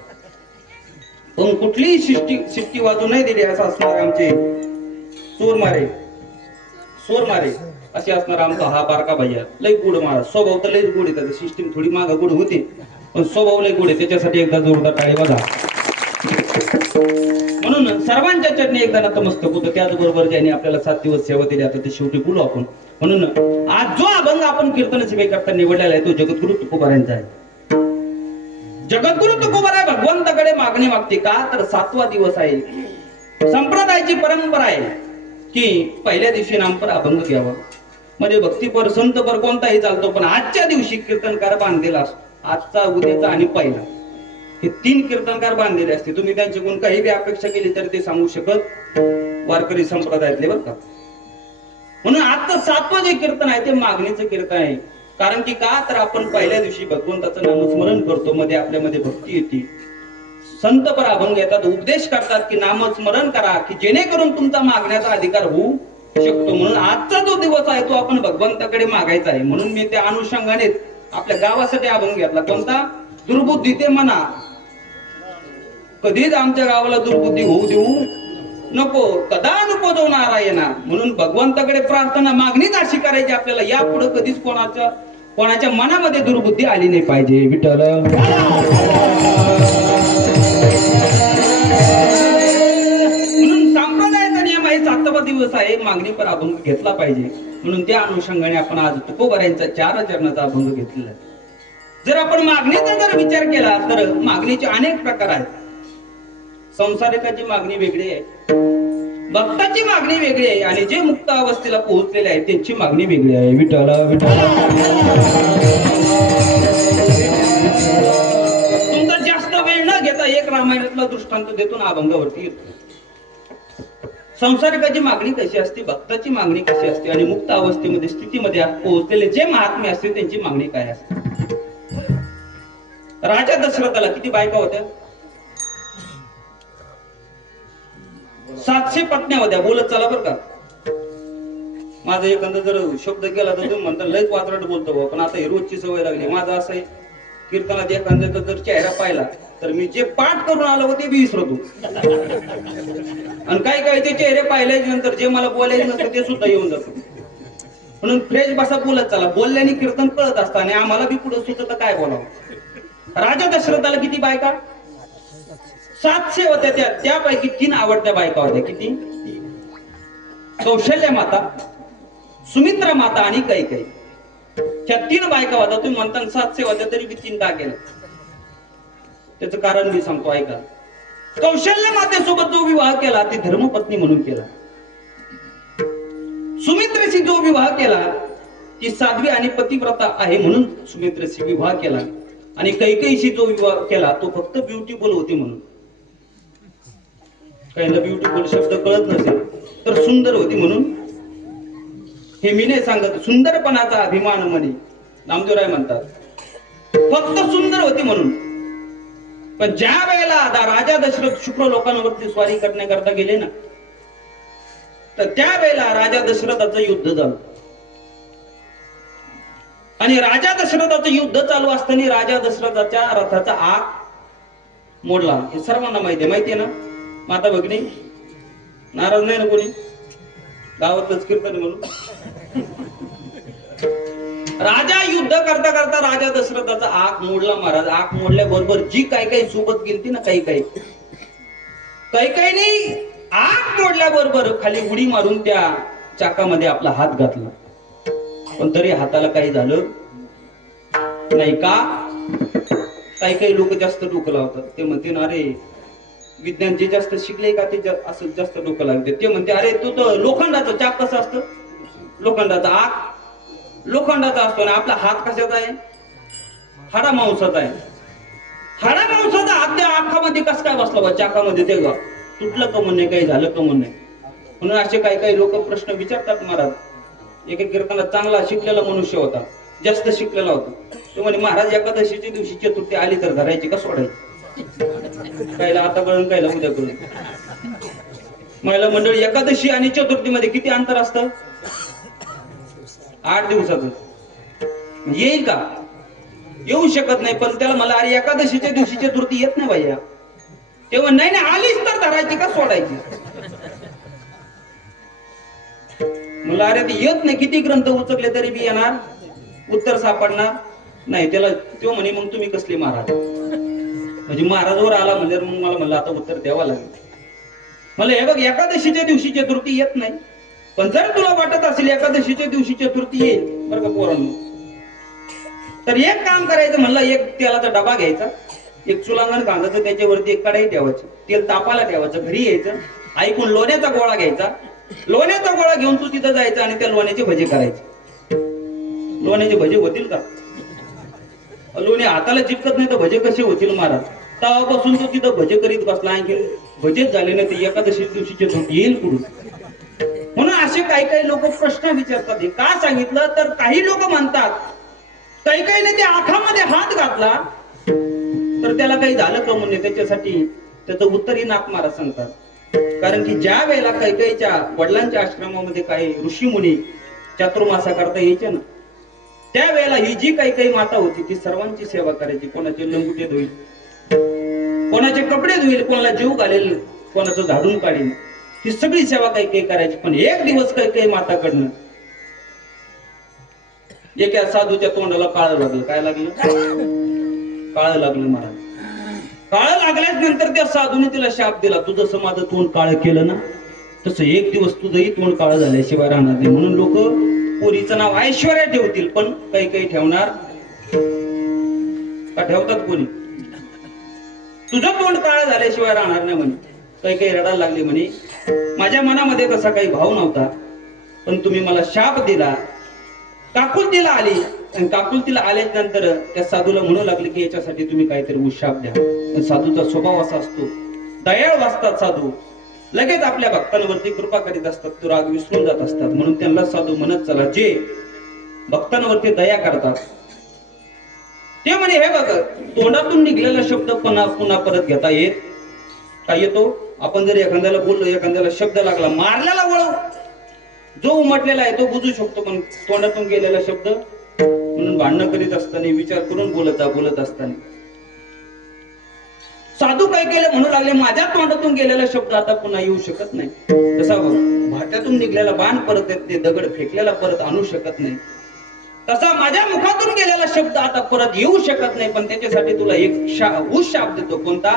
पण कुठलीही शिट्टी वाजू नाही दिली. असं असणार आमचे सोरमारे असे असणार आमचा हा बारका भैया, लय गोड महाराज. स्वभाव तर लयच गोड आहे, त्याचं सिस्टीम थोडी माग गोड होते, पण स्वभाव लय गोड आहे. त्याच्यासाठी एकदा जोरदार टाळी वाजा. म्हणून सर्वांच्या चरणी एकदा नतमस्तक होतं. त्याचबरोबर ज्यांनी आपल्याला 7 दिवस सेवा दिली, आता ते शेवटी बोलू आपण. म्हणून आज जो अभंग आपण कीर्तन सेवेकरता निवडलेला आहे तो जगद्गुरु तुकोबारायांचा आहे. जगद्गुरु तुकोबाराय भगवंताकडे मागणी मागते का, तर 7वा दिवस आहे. संप्रदायाची परंपरा आहे की पहिल्या दिवशी नामपर अभंग घ्यावा, म्हणजे भक्तीपर संतपर कोणताही चालतो, पण आजच्या दिवशी कीर्तनकार बांधलेला असतो. आजचा, उद्याचा आणि पहिला, हे 3 कीर्तनकार बांधलेले असते. तुम्ही त्यांच्याकडून काही बी अपेक्षा केली तर ते सांगू शकत वारकरी संप्रदायातले बरं का. म्हणून आजचं 7वं जे कीर्तन आहे ते मागणीचं कीर्तन आहे. कारण की का, तर आपण पहिल्या दिवशी भगवंताचं नामस्मरण करतो, मध्ये आपल्यामध्ये भक्ती येते. संतपर अभंग येतात, उपदेश करतात की नामस्मरण करा, की जेणेकरून तुमचा मागण्याचा अधिकार होऊ शकतो. म्हणून आजचा जो दिवस आहे तो आपण भगवंताकडे मागायचा आहे. म्हणून मी त्या अनुषंगाने आपल्या गावासाठी अभंग घेतला. कोणता? दुर्बुद्धी ते म्हणा, कधीच आमच्या गावाला दुर्बुद्धी होऊ देऊ नको, कदा नको जो नारायणा. म्हणून भगवंताकडे प्रार्थना मागणीच अशी करायची आपल्याला, यापुढे कधीच कोणाच्या मनामध्ये दुर्बुद्धी आली नाही पाहिजे. विठ्ठल म्हणून संप्रदायाचा नियम आहे, 7वा दिवस आहे, मागणी पर अभंग घेतला पाहिजे. म्हणून त्या अनुषंगाने आपण आज तुकोबारायांचा 4 चरणाचा अभंग घेतलेला आहे. जर आपण मागणीचा जर विचार केला तर मागणीचे अनेक प्रकार आहेत. संसारिकाची मागणी वेगळी आहे, भक्ताची मागणी वेगळी आहे, आणि जे मुक्त अवस्थेला पोहोचलेले आहेत त्यांची मागणी वेगळी आहे. विठ्ठल विठ्ठल. तुमचा जास्त वेळ न घेता एक रामायणातला दृष्टांत देतो ना अभंगावरती येतो. संसारिकाची मागणी कशी असते, भक्ताची मागणी कशी असते, आणि मुक्त अवस्थेमध्ये स्थितीमध्ये पोहोचलेले जे महात्मे असते त्यांची मागणी काय असते. राजा दशरथाला किती बायका होत्या? 700 पत्न्या होत्या. बोलत चला बरं का. माझा एखादा जर शब्द गेला तर तुम्ही म्हणता लयच वात्रट बोलतो, पण आता ही रोजची सवय लागली. माझं असं आहे, कीर्तनात एखाद्याचा जर चेहरा पाहिला तर मी जे पाठ करून आलो ते बी विसरतो, आणि काही काही ते चेहरे पाहिल्याच्या नंतर जे मला बोलायचे नसतं ते सुद्धा येऊन जातो. म्हणून फ्रेश भाषा बोलत चला, बोलल्याने कीर्तन कळत असतं, आणि आम्हाला बी पुढे सुचत काय बोलावं. राजा दशरथाला किती बायका? 700 होत्या. त्यापैकी 3 आवडत्या बायका होत्या. किती? कौशल्य माता, सुमित्रा माता आणि कैकेयी. त्या 3 बायका होत्या. तुम्ही म्हणता 700 होत्या तरी बी 3 का केलं, त्याचं कारण मी सांगतो, ऐका. कौशल्य मातेसोबत जो विवाह केला ती धर्मपत्नी म्हणून केला. सुमित्रेशी जो विवाह केला ती साध्वी आणि पतिव्रता आहे म्हणून सुमित्रेशी विवाह केला, आणि कैकेयीशी जो विवाह केला तो फक्त ब्युटीफुल होती म्हणून. काहींना ब्युटिफुल शब्द कळत नसेल तर सुंदर होती म्हणून हे मी नाही सांगत, सुंदरपणाचा अभिमान म्हणे नामदेवराय म्हणतात, फक्त सुंदर होती म्हणून. पण ज्या वेळेला राजा दशरथ शुक्र लोकांवरती स्वारी करण्याकरता गेले ना, तर त्यावेळेला राजा दशरथाचं युद्ध झालं. आणि राजा दशरथाचं युद्ध चालू असताना राजा दशरथाच्या रथाचा आग मोडला. हे सर्वांना माहितीये ना. माता भगिनी नाराज नाही ना कोणी, गावातलंच कीर्तन म्हणून. राजा युद्ध करता करता राजा दशरथाचा आग मोडला महाराज. आग मोडल्याबरोबर जी काही सोबत गेलती ना, काही नाही, आग मोडल्याबरोबर खाली उडी मारून त्या चाकामध्ये आपला हात घातला. पण तरी हाताला काही झालं नाही का. काही लोक जास्त डोकं लावतात. ते म्हणते ना, अरे विज्ञान जे जास्त शिकले का ते असं जास्त डोकं लागते. ते म्हणते अरे तू तर लोखंडाचं चाक कसं असतं, लोखंडाचा आग लोखंडाचा असतो आणि आपला हात कशाचा आहे, हाडा मांसाचा आहे. हाडा मांसाचा हात त्या आखामध्ये कस काय बसला बा चाकामध्ये, ते तुटलं का म्हणणे, काही झालं का म्हणणे. म्हणून असे काही लोक प्रश्न विचारतात महाराज. एका कीर्तनात चांगला शिकलेला मनुष्य होता, जास्त शिकलेला होता. तो म्हणे महाराज एकादशीच्या दिवशी चतुर्थी आली तर धरायची का सोडायची. कायला आता कळून कायला उद्या कळून. महिला मंडळी एकादशी आणि चतुर्थी मध्ये किती अंतर असतं, 8 दिवसाचं. येईल का, येऊ शकत नाही. पण त्याला मला अरे एकादशीच्या दिवशी चतुर्थी येत नाही भैया. तेव्हा नाही आलीच तर धरायची का सोडायची. मला अरे ते येत नाही, किती ग्रंथ उचकले तरी बी येणार उत्तर सापडणार नाही त्याला. तो म्हणे मग तुम्ही कसले महाराज, म्हणजे महाराजवर आला म्हणजे मग मला म्हणलं आता उत्तर द्यावं लागेल. मला हे बघ एकादशीच्या दिवशी चतुर्थी येत नाही, पण जर तुला वाटत असेल एकादशीच्या दिवशी चतुर्थी येईल बरं का पोरांनो, तर एक काम करायचं. म्हणलं एक तेलाचा डबा घ्यायचा, एक चुलांगण बांधायचं, त्याच्यावरती एक कढाई ठेवायची, तेल तापाला ठेवायचं, घरी यायचं, ऐकून लोण्याचा गोळा घ्यायचा. लोण्याचा गोळा घेऊन तू तिथं जायचं आणि त्या लोण्याचे भजे करायचे. लोण्याचे भजे होतील का, लोणी हाताला चिपकत नाही तर भजे कसे होतील महाराज. तेव्हापासून तो तिथं भजे करीत बसला, आणखी भजेच झाले नाही तर एकादशी दिवशी चतुर्थी येईल कुठून. म्हणून असे काही लोक प्रश्न विचारतात. हे का सांगितलं तर काही लोक म्हणतात काही ते आखामध्ये हात घातला तर त्याला काही झालं का म्हणणे, त्याच्यासाठी त्याचं उत्तरही नाक महाराज सांगतात. कारण की ज्या वेळेला कैकेयीच्या वडिलांच्या आश्रमामध्ये काही ऋषी मुनी चातुर्मासा करता यायचे ना, त्यावेळेला ही जी काही माता होती ती सर्वांची सेवा करायची. कोणाचे लंगुटे धुईल, कोणाचे कपडे धुईल, कोणाला जीव घालेल, कोणाचं झाडून काढेल, ही सगळी सेवा काही करायची. पण एक दिवस काही माताकडनं एका साधूच्या तोंडाला काळं लागलं. काय लागलं, काळं लागलं महाराज. काळं लागल्याच नंतर त्या साधूने तिला शाप दिला, तू जसं माझं तोंड काळं केलं ना तसं एक दिवस तुझंही तोंड काळं झाल्याशिवाय राहणार नाही. म्हणून लोक पोरीचं नाव ऐश्वर्या ठेवतील, पण काही ठेवणार का, ठेवतात कोणी, तुझं तोंड काळं झाल्याशिवाय राहणार नाही म्हणे. काही रडायला लागले म्हणे, माझ्या मनामध्ये तसा काही भाव नव्हता, पण तुम्ही मला शाप दिला. काकुलतीला आली आणि काकुलतीला आल्याच नंतर त्या साधूला म्हणू लागले की याच्यासाठी तुम्ही काहीतरी शाप द्या. साधूचा स्वभाव असा असतो, दयाळू असतात साधू, लगेच आपल्या भक्तांवरती कृपा करीत असतात, तो राग विसरून जात असतात. म्हणून त्यांना साधू म्हणत चला, जे भक्तांवरती दया करतात ते म्हणे हे बघ, तोंडातून निघलेला शब्द पुन्हा परत घेता येत का, येतो. आपण जर एखाद्याला बोललो, एखाद्याला शब्द लागला, मारल्याला वळव, जो उमटलेला आहे तो बुजू शकतो, पण तोंडातून गेलेला शब्द. म्हणून भांडणं करीत असताना विचार करून बोलत असताना साधू काय केलं म्हणू लागले, माझ्या तोंडातून गेलेला शब्द आता पुन्हा येऊ शकत नाही. तसा भाट्यातून निघलेला बाण परत येत नाही, दगड फेकलेला परत आणू शकत नाही, तसा माझ्या मुखातून गेलेला शब्द आता परत येऊ शकत नाही. पण त्याच्यासाठी तुला एक शाप देतो. कोणता,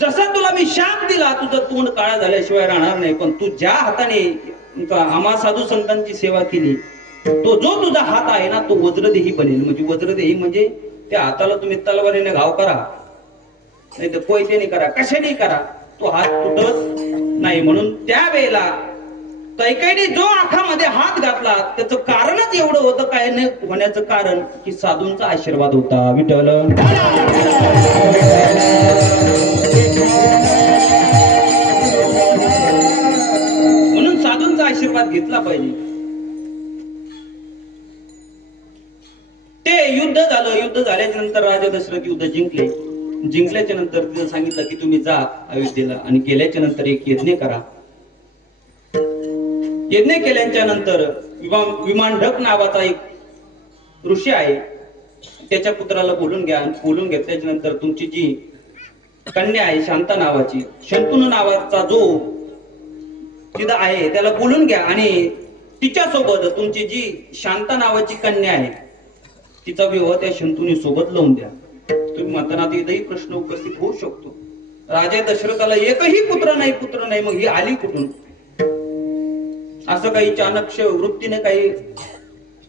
जसा तुला मी शाप दिला, तुझं तोंड काळा झाल्याशिवाय राहणार नाही, पण तू ज्या हाताने आम्हा साधू संतांची सेवा केली, तो जो तुझा हात आहे ना तो वज्रदेही बनेल. म्हणजे वज्रदेही म्हणजे त्या हाताला तुम्ही तलवारीने घाव करा, नाही तर कोयत्याने करा, कशाने करा, तो हात तुटत नाही. म्हणून त्यावेळेला कैकेयीने जो आखामध्ये हात घातला त्याचं कारणच एवढं होतं, काय नाही होण्याचं कारण की साधूंचा आशीर्वाद होता. विठ्ठल घेतला पाहिजे. ते युद्ध झालं. युद्ध झाल्याच्या नंतर राजा दशरथ युद्ध जिंकल्याच्या नंतर तिथं सांगितलं की तुम्ही जा अयोध्येला आणि गेल्याच्या नंतर एक यज्ञ करा. यज्ञ केल्याच्या नंतर विमांडक नावाचा एक ऋषी आहे, त्याच्या पुत्राला बोलून घ्या. बोलून घेतल्याच्या नंतर तुमची जी कन्या आहे शांता नावाची, शंतनू नावाचा जो तिथं आहे त्याला बोलून घ्या आणि तिच्या सोबत तुमची जी शांता नावाची कन्या आहे तिचा विवाह त्या शंतनू सोबत लावून द्या. तुम्ही म्हणताना इथंही प्रश्न उपस्थित होऊ शकतो. राजा दशरथाला एकही पुत्र नाही मग ही आली कुठून? असं काही चाणक्य वृत्तीने काही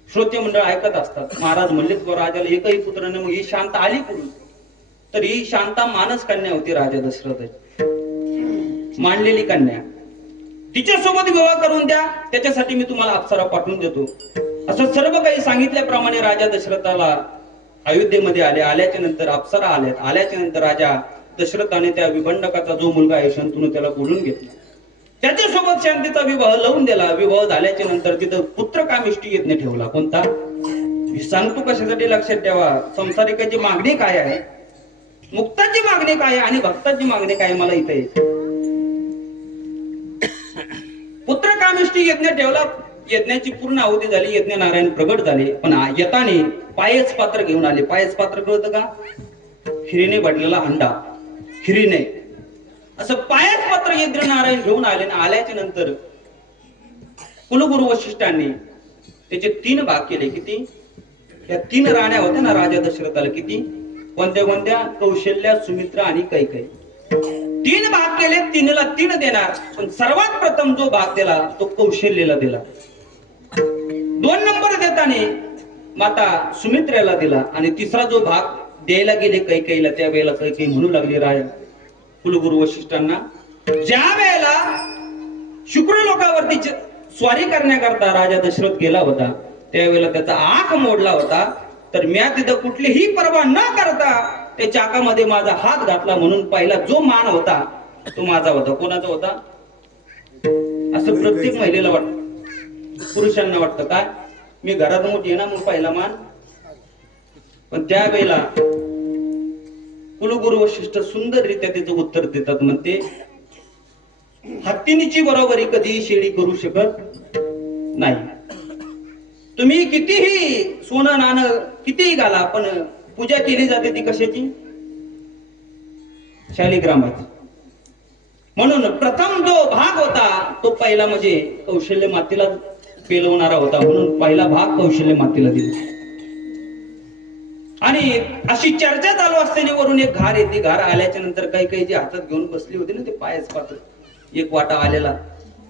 श्रोते मंडळ ऐकत असतात. महाराज म्हणले राजाला एकही पुत्र नाही, मग ही शांत आली कुठून? तर ही शांता मानस कन्या होती राजा दशरथाची, मांडलेली कन्या. तिच्या सोबत विवाह करून द्या, त्याच्यासाठी मी तुम्हाला अप्सरा पाठवून देतो. असं सर्व काही सांगितल्याप्रमाणे राजा दशरथाला अयोध्येमध्ये आल्याच्या नंतर अप्सरा आल्याच्या नंतर राजा दशरथाने त्या विभंडकाचा जो मुलगा आहे शंतनू त्याला बोलून घेतला. त्याच्यासोबत शांतीचा विवाह लावून दिला. विवाह झाल्याच्या नंतर तिथं पुत्र कामिष्टी यज्ञ ठेवला. कोणता? मी सांगतो कशासाठी, लक्षात ठेवा. संसारिकाची मागणी काय आहे, मुक्ताची मागणी काय आणि भक्ताची मागणी काय, मला इथे पुत्र कामिष्टी यज्ञ ठेवला. यज्ञाची पूर्ण आहुती झाली. यज्ञ नारायण प्रगट झाले. पण येताने पायच पात्र घेऊन आले. पायच पात्र कळतं का? हिरीने भरलेला हंडा, हिरीने असं पायच पात्र यज्ञ नारायण घेऊन आले. आल्याच्या नंतर कुलगुरु वशिष्ठांनी त्याचे 3 भाग केले. किती? या 3 राण्या होत्या ना राजा दशरथाला. किती? कोणत्या? कौशल्या, सुमित्रा आणि कैकेयी. 3 भाग केले. 3ला 3 देणार. पण सर्वात प्रथम जो भाग दिला तो कौशल्याला दिला. 2 नंबर देताना माता सुमित्रेला दिला आणि तिसरा जो भाग द्यायला गेले कैकेयीला, त्यावेळेला कैकेयी म्हणू लागली राजा कुलगुरु वशिष्ठांना, ज्या वेळेला शुक्रलोकावरती स्वारी करण्याकरता राजा दशरथ गेला होता त्यावेळेला त्याचा आख मोडला होता. तर मी तिथं कुठलीही पर्वा न करता त्या चाकामध्ये माझा हात घातला, म्हणून पहिला जो मान होता तो माझा होता. कोणाचा होता? असं प्रत्येक महिलेला वाटतं, पुरुषांना वाटतं. काय? मी घरात मोठी आहे ना, मग पहिला मान. पण त्यावेळेला कुलगुरु वशिष्ठ सुंदररित्या त्याचं उत्तर देतात. म्हणते, हत्तीनीची बरोबरी कधी शेळी करू शकत नाही. तुम्ही कितीही सोनं नाणं कितीही घाला, पण पूजा केली जाते ती कशाची? शालिग्रामाची. म्हणून प्रथम जो भाग होता तो पहिला म्हणजे कौशल्य मातेला पेलवणारा होता, म्हणून पहिला भाग कौशल्य मातेला दिला. आणि अशी चर्चा चालू असताना वरून एक घार येते. घार आल्याच्या नंतर काही जे हातात घेऊन बसली होती ना, ते पायच पात्र एक वाटा आलेला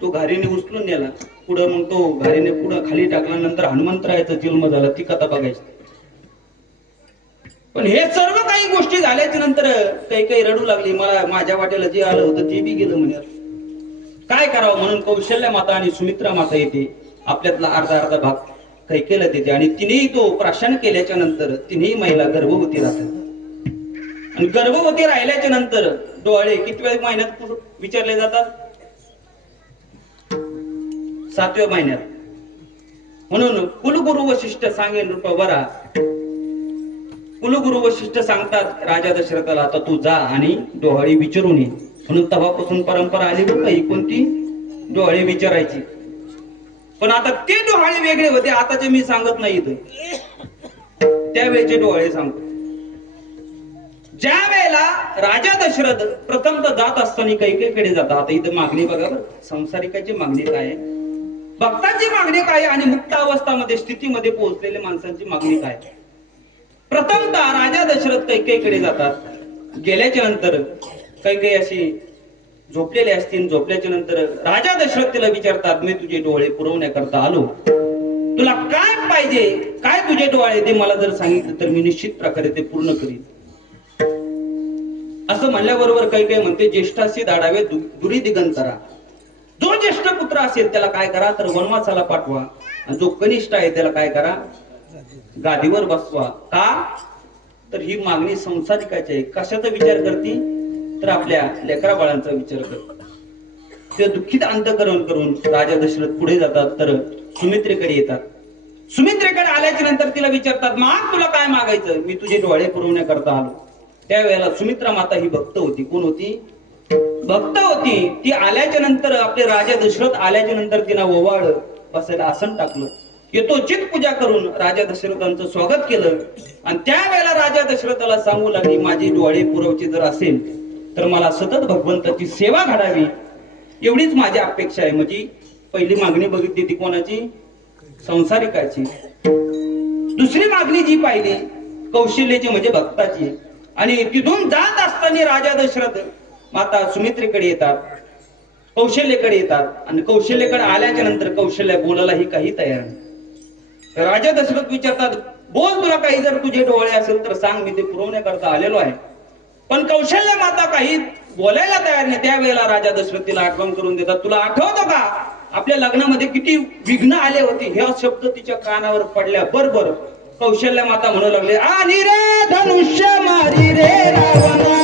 तो घारीने उचलून नेला. पुढं मग तो घारीने पुढं खाली टाकला. नंतर हनुमंतरायाचा जन्म झाला, ती कथा बघायची. पण हे सर्व काही गोष्टी झाल्याच्या नंतर काही रडू लागली. मला माझ्या वाट्याला जे आलं होतं ते बी गेलं म्हणे, काय करावं? म्हणून कौशल्य माता आणि सुमित्रा माता येते. आपल्यातला अर्धा भाग कैकेयीला देते आणि तिनेही तो प्राशन केल्याच्या नंतर तिनेही महिला गर्भवती राहतात. आणि गर्भवती राहिल्याच्या नंतर डोळे कितव्या महिन्यात विचारले जातात? 7व्या महिन्यात. म्हणून कुलगुरु वशिष्ठ सांगेन रूप बरा. कुलगुरु वशिष्ठ सांगतात राजा दशरथाला, आता तू जा आणि डोहाळी विचारून ये. म्हणून तेव्हापासून परंपरा आली बरं ही कोणती? डोहाळी विचारायची. पण आता ते डोहाळे वेगळे होते, आताचे मी सांगत नाही इथं. त्यावेळेचे डोहाळे सांगतो. ज्या वेळेला राजा दशरथ प्रथमतः जात असताना कैकेयीकडे जातात. आता इथं मागणी बघा बरं, संसारिकाची मागणी काय आहे, भक्ताची मागणी काय आणि मुक्त अवस्थामध्ये स्थितीमध्ये पोहोचलेल्या माणसांची मागणी काय. प्रथमतः राजा दशरथ कैकेयीकडे जातात. गेल्याच्या नंतर कैकेयी अशी झोपलेले असतील. झोपल्याच्या नंतर राजा दशरथ तिला विचारतात, मी तुझे डोळे पुरवण्याकरता आलो, तुला काय पाहिजे, काय तुझे डोळे ते मला जर सांगितलं तर मी निश्चित प्रकारे ते पूर्ण करीन. असं म्हणल्याबरोबर कैकेयी म्हणते, ज्येष्ठाशी दाडावे दुरी दिगंतरा. जो ज्येष्ठ पुत्र असेल त्याला काय करा, तर वनवासाला पाठवा. आणि जो कनिष्ठ आहे त्याला काय करा, गादीवर बसवा. का? तर ही मागणी संसारिकाची आहे. कशाचा विचार करती, तर आपल्या लेकरा बाळांचा विचार करते. ते दुःखित अंतकरण करून राजा दशरथ पुढे जातात तर सुमित्रेकडे येतात. सुमित्रेकडे आल्याच्या नंतर तिला विचारतात, माग तुला काय मागायचं? मी तुझे डोळे पुरवण्याकरता आलो. त्यावेळेला सुमित्रा माता ही भक्त होती. कोण होती? भक्त होती. ती आल्याच्या नंतर आपले राजा दशरथ आल्याच्या नंतर तिला ओवाळ बसायला आसन टाकलं. यथोचित पूजा करून राजा दशरथांचं स्वागत केलं. आणि त्यावेळेला राजा दशरथाला सांगू लागली, माझी डोळे पुरवची जर असेल तर मला सतत भगवंताची सेवा घडावी, एवढीच माझी अपेक्षा आहे. म्हणजे पहिली मागणी बघितली ती कोणाची? संसारिकाची. दुसरी मागणी जी पाहिली कौशल्याची म्हणजे भक्ताची. आणि तिथून जात असताना राजा दशरथ माता सुमित्रेकडे येतात, कौशल्याकडे येतात. आणि कौशल्याकडे आल्याच्या नंतर कौशल्य बोलायलाही काही तयार नाही. राजा दशरथ विचारतात, बोल, तुला काही जर तुझे डोळे असेल तर सांग, मी ते पुरवण्याकरता आलेलो आहे. पण कौशल्य माता काही बोलायला तयार नाही. त्यावेळेला राजा दशरथ तिला आठवण करून देतात, तुला आठवतं का आपल्या लग्नामध्ये किती विघ्न आले होते? हे शब्द तिच्या कानावर पडल्या बरोबर कौशल्य माता म्हणू लागले, आणि रे धनुष्य मारी रे रावणा,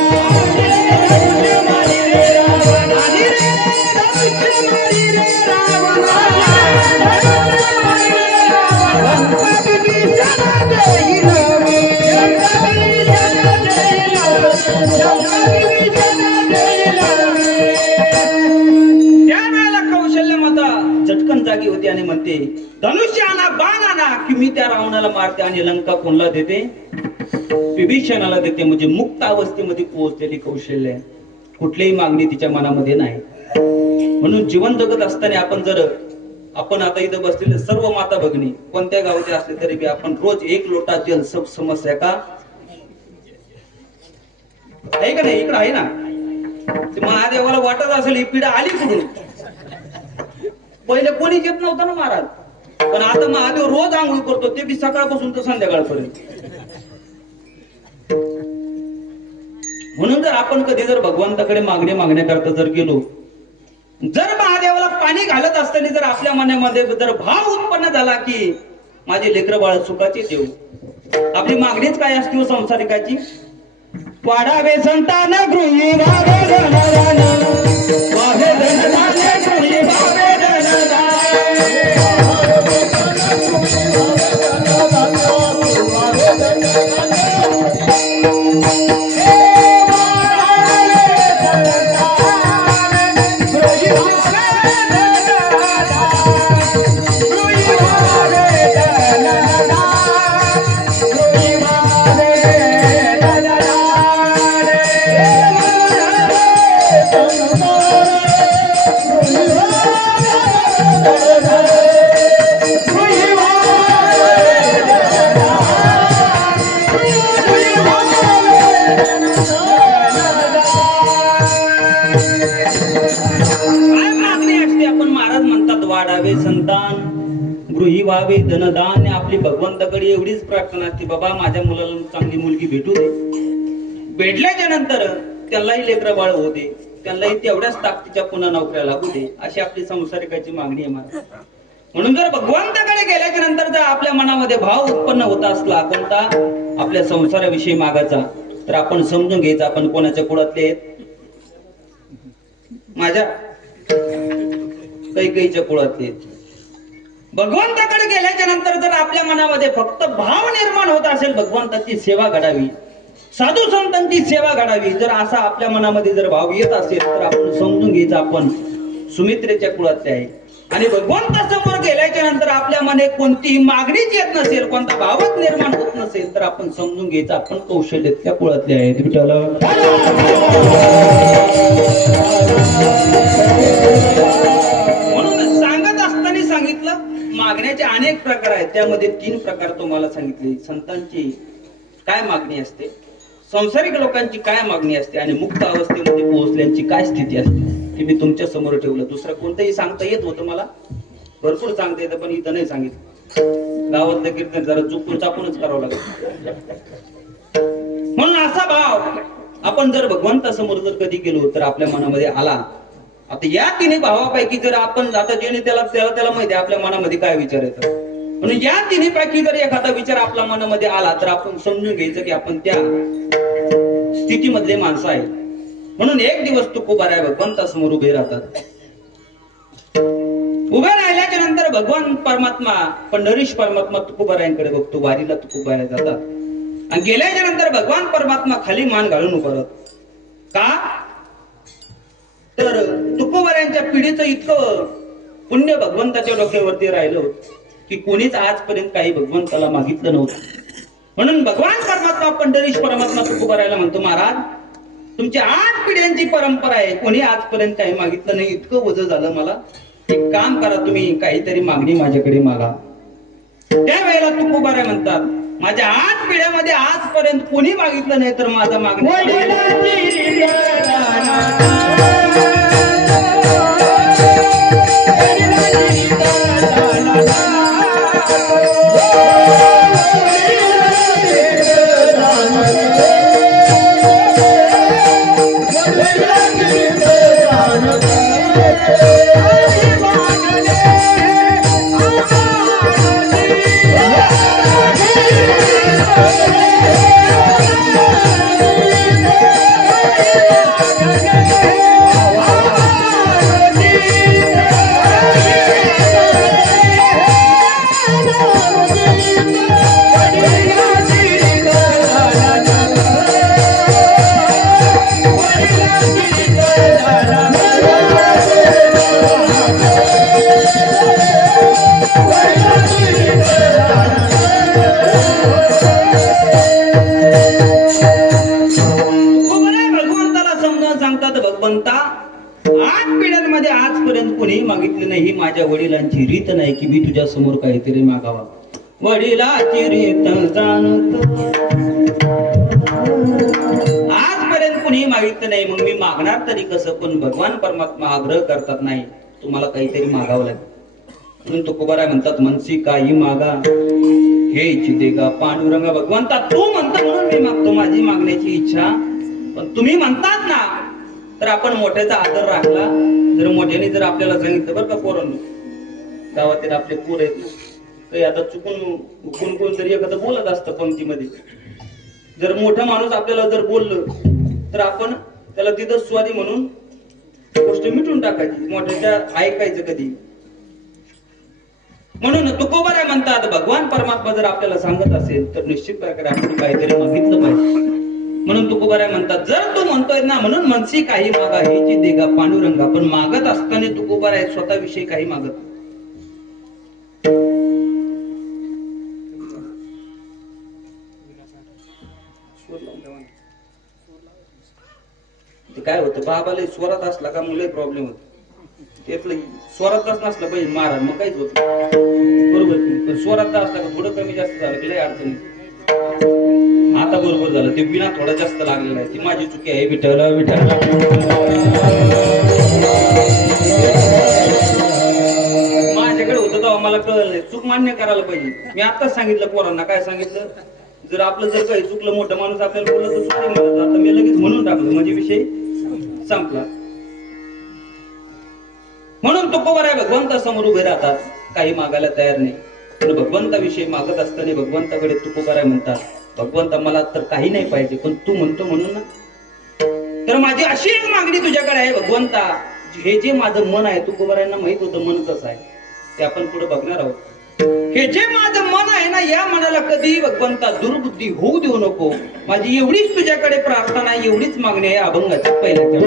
धनुष्य मारी रे रावणा, आणि रे धनुष्य मारी रे रावणा, धनुष्य मारी रे रावणा, लंकाविभीषण देई नवे, लंकाविभीषण देई नवे, लंकाविभीषण देई नवे. त्यावेळेला कौशल्य माता झटकन जागी होती आणि म्हणते, धनुष्य आणा, बाण आणा, की मी त्या रावणाला मारते आणि लंका कोणला देते? विभीषणाला देते. म्हणजे मुक्त अवस्थेमध्ये पोहोचलेली कौशल्य, कुठलीही मागणी तिच्या मनामध्ये नाही. म्हणून जीवन जगत असताना आपण आता इथं बसलेले सर्व माता भगिनी कोणत्या गावचे असले तरी बी आपण रोज एक लोटा जल सब समस्या का आहे का नाही? इकडे आहे ना. महादेवाला वाटत असेल ही पिढा आली कुठून? पहिले कोणीच येत नव्हतं ना महाराज, पण आता महादेव रोज आंघोळ करतो, ते बी सकाळपासून तर संध्याकाळपर्यंत. म्हणून जर आपण कधी जर भगवंताकडे मागण्याकरता जर गेलो, जर महादेवाला पाणी घालत असताना जर आपल्या मनामध्ये जर भाव उत्पन्न झाला की माझे लेकरं बाळ सुखाचे देव, आपली मागणीच काय असते संसारिकाची? वाढावे संतान गृही भावे धनदान, वाहे धनदान गृही भावे धनदान. वाढावे संतान, गृही व्हावे धनदान. आपली भगवंताकडे एवढीच प्रार्थना असते, बाबा माझ्या मुलाला चांगली मुलगी भेटू दे. भेटल्याच्या नंतर त्यांनाही लेकरं बाळ होते, त्यांनाही तेवढ्याच ताकदीच्या पुन्हा नोकऱ्या लागू दे, अशी आपली संसारिकाची मागणी आहे महाराज. म्हणून जर भगवंताकडे गेल्याच्या नंतर जर आपल्या मनामध्ये भाव उत्पन्न होत असला कोणता? आपल्या संसाराविषयी मागायचा, तर आपण समजून घ्यायचं आपण कोणाच्या कुळातले आहेत? माझ्या कैकेयीच्या कुळातले. भगवंताकडे गेल्याच्या नंतर जर आपल्या मनामध्ये फक्त भाव निर्माण होत असेल भगवंताची सेवा घडावी, साधू संतांची सेवा घडावी, जर असा आपल्या मनामध्ये जर भाव येत असेल तर आपण समजून घ्यायचं आपण सुमित्रेच्या कुळातले आहे. आणि भगवंतासमोर गेल्याच्या नंतर आपल्या मने कोणतीही मागणीच येत नसेल, कोणता भावच निर्माण होत नसेल, तर आपण समजून घ्यायचं आपण कौशल्यातल्या कुळातले आहेत. विठ्ठल म्हणून सांगत असताना सांगितलं मागण्याचे अनेक प्रकार आहेत, त्यामध्ये 3 प्रकार तुम्हाला सांगितले. संतांची काय मागणी असते, संसारिक लोकांची काय मागणी असते, आणि मुक्त अवस्थेमध्ये पोहोचल्याची काय स्थिती असते, हे मी तुमच्या समोर ठेवलं. दुसरं कोणतंही सांगता येत होतं मला, भरपूर सांगता येतं, पण इथं नाही सांगितलं. गावातलं कीर्तन जरा चुकून चापूनच करावं लागेल. म्हणून असा भाव आपण जर भगवंतासमोर जर कधी गेलो तर आपल्या मनामध्ये आला. आता या 3 भावापैकी जर आपण आता जेणे त्याला माहिती आपल्या मनामध्ये काय विचार येतात, म्हणून या 3 पैकी जर एखादा विचार आपल्या मनामध्ये आला तर आपण समजून घ्यायचं की आपण त्या स्थितीमधले माणसं आहे. म्हणून एक दिवस तुकोबाराय भगवंतासमोर उभे राहतात. उभ्या राहिल्याच्या नंतर भगवान परमात्मा पंढरीश परमात्मा तुकोबारायांकडे बघतो. वारीला तुकोबारा जातात आणि गेल्याच्या नंतर भगवान परमात्मा खाली मान घालून उभं राहतो. का तर तुकोबारायांच्या पिढीचं इतकं पुण्य भगवंताच्या डोक्यावरती राहिलं होतं की कोणीच आजपर्यंत काही भगवंताला मागितलं नव्हतं. म्हणून भगवान परमात्मा पंढरीश परमात्मा तुकोबारायला म्हणतो, महाराज तुमच्या 8 पिढ्यांची परंपरा आहे, कोणी आजपर्यंत काही मागितलं नाही. इतकं वजन झालं मला. एक काम करा, तुम्ही काहीतरी मागणी माझ्याकडे मागा. त्यावेळेला तुकोबाराय म्हणतात, माझ्या 8 पिढ्यामध्ये आजपर्यंत कोणी मागितलं नाही, तर माझा मागणी भगवंता 8 पिढ्यांमध्ये आजपर्यंत कोणी मागितले नाही. ही माझ्या वडिलांची रीत नाही की मी तुझ्या समोर काहीतरी मागावा. वडिलांची रीत जाणत आजपर्यंत कोणी मागितलं नाही, मग मी मागणार तरी कसं. पण भगवान परमात्मा आग्रह करतात, नाही तुम्हाला काहीतरी मागावं लागेल. म्हणून तुकोबाराय म्हणतात, मनसी काही मागा हे चिदेगा पांडुरंगा. भगवंता तू म्हणता म्हणून मी मागतो, माझी मागण्याची इच्छा. पण तुम्ही म्हणतात ना, तर आपण मोठ्याचा आदर राखला. जर मोठ्याने जर आपल्याला सांगितलं, बरं का पोरांनो, गावातील आपले पोर आहेत, काही आता चुकून कोणतरी एखादं बोलत असतं पंक्तीमध्ये, जर मोठा माणूस आपल्याला जर बोललं तर आपण त्याला तिथं स्वारी म्हणून गोष्ट मिटून टाकायची, मोठ्याच्या ऐकायचं कधी. म्हणून तुकोबाराय म्हणतात, भगवान परमात्मा जर आपल्याला सांगत असेल तर निश्चित प्रकारे आपण काहीतरी मागितलं पाहिजे. म्हणून तुकोबाराय म्हणतात, जर तू म्हणतोय ना, म्हणून मनसी काही मागा हेची देगा पांडुरंगा. पण मागत असताना तुकोबाराय स्वतःविषयी काही मागत. ते काय होतं, बाबाला स्वरात असला का मुले प्रॉब्लेम होतो. त्यातलं स्वरातच नसलं पाहिजे महाराज, मग काहीच होत बरोबर. पण स्वरात असला का थोडं कमी जास्त झालं की लय अडचण. आता बरोबर झालं, ते बिना थोडा जास्त लागलेला आहे. ती माझी चुकी आहे. विठ्ठल विठ्ठल. माझ्याकडे होतं तेव्हा मला कळलं नाही. चूक मान्य करायला पाहिजे. मी आताच सांगितलं पोरांना, काय सांगितलं, जर आपलं जर काही चुकलं, मोठा माणूस आपल्याला बोललं तर चुकी म्हणत, आता मी लगेच म्हणून टाकलं, म्हणजे विषय संपला. म्हणून तुकोबाराय भगवंतासमोर उभे राहतात, काही मागायला तयार नाही. पण भगवंताविषयी मागत असताना भगवंताकडे तुकोबाराय म्हणतात, भगवंता मला तर काही नाही पाहिजे, पण तू म्हणतो म्हणून ना, तर माझी अशी एक मागणी तुझ्याकडे आहे भगवंता. हे जे माझं मन आहे, तुकोबारायांना माहित होतं मन कसं आहे, ते आपण पुढे बघणार आहोत. हे जे माझं मन आहे ना, या मनाला कधी भगवंता दुर्बुद्धी होऊ देऊ नको. माझी एवढीच तुझ्याकडे प्रार्थना आहे, एवढीच मागणी आहे अभंगाच्या पहिल्याच्या.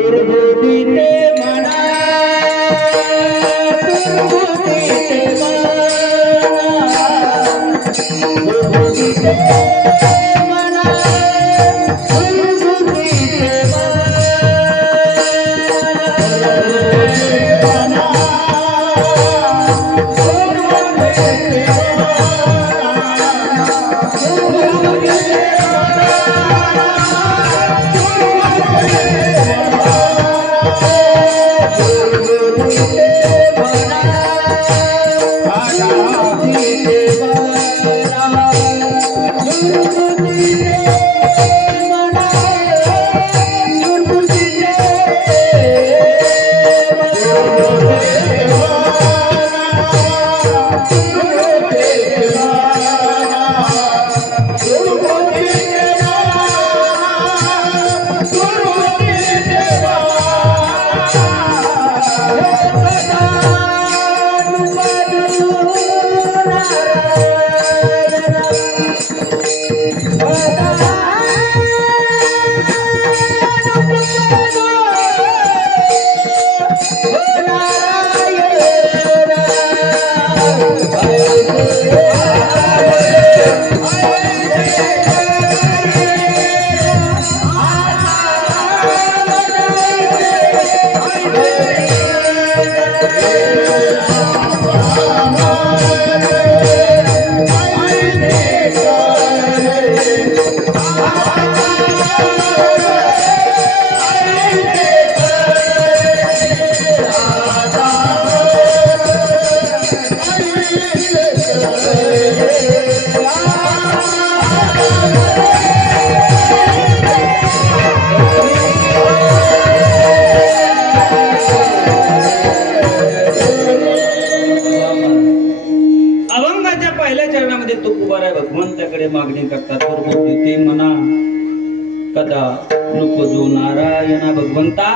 रूप जो नारायणा भगवंता,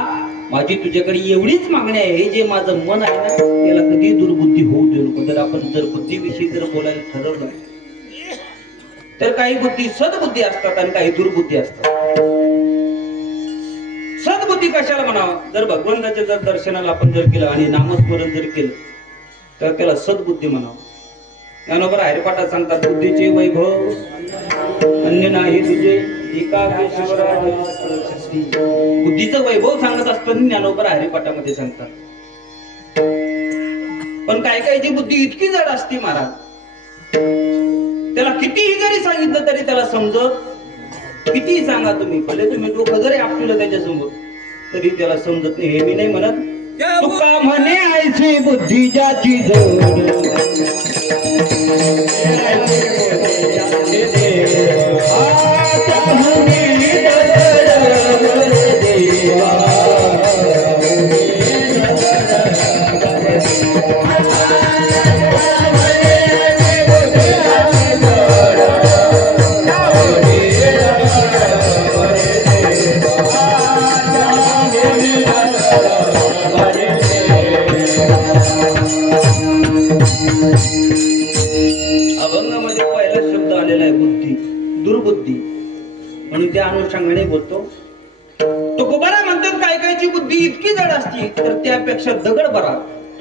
माझी तुझ्याकडे एवढीच मागणी आहे, हे जे माझं मन आहे ना त्याला कधी दुर्बुद्धी होऊ देऊ नको. जर बुद्धीविषयी बोलायला ठरवलं तर काही बुद्धी सद्बुद्धी असतात आणि काही दुर्बुद्धी असतात. सद्बुद्धी कशाला म्हणावं? जर भगवंताच्या जर दर्शनाला आपण जर केलं आणि नामस्मरण जर केलं तर त्याला सद्बुद्धी म्हणावं. ज्ञानोबा हरिपाठात सांगतात, बुद्धीचे वैभव अन्य नाही तुझे, बुद्धीचं वैभव सांगत असताना ज्ञानोबा हरिपाठामध्ये सांगतात. पण काय कायची बुद्धी इतकी जड असते महाराज, त्याला कितीही जरी सांगितलं तरी त्याला समजत, कितीही सांगा तुम्ही, भले तुम्ही डोकं जरी आपलं त्याच्यासमोर तरी त्याला समजत नाही. हे मी नाही म्हणत, तुका म्हणे ऐशी बुद्धी ज्याची जोड, अभंगामध्ये पहिला शब्द आलेला आहे बुद्धी, दुर्बुद्धी, म्हणून त्या अनुषंगाने बोलतो. तो गोबारा म्हणतात काय कायची बुद्धी इतकी जड असती तर त्यापेक्षा दगड बरा.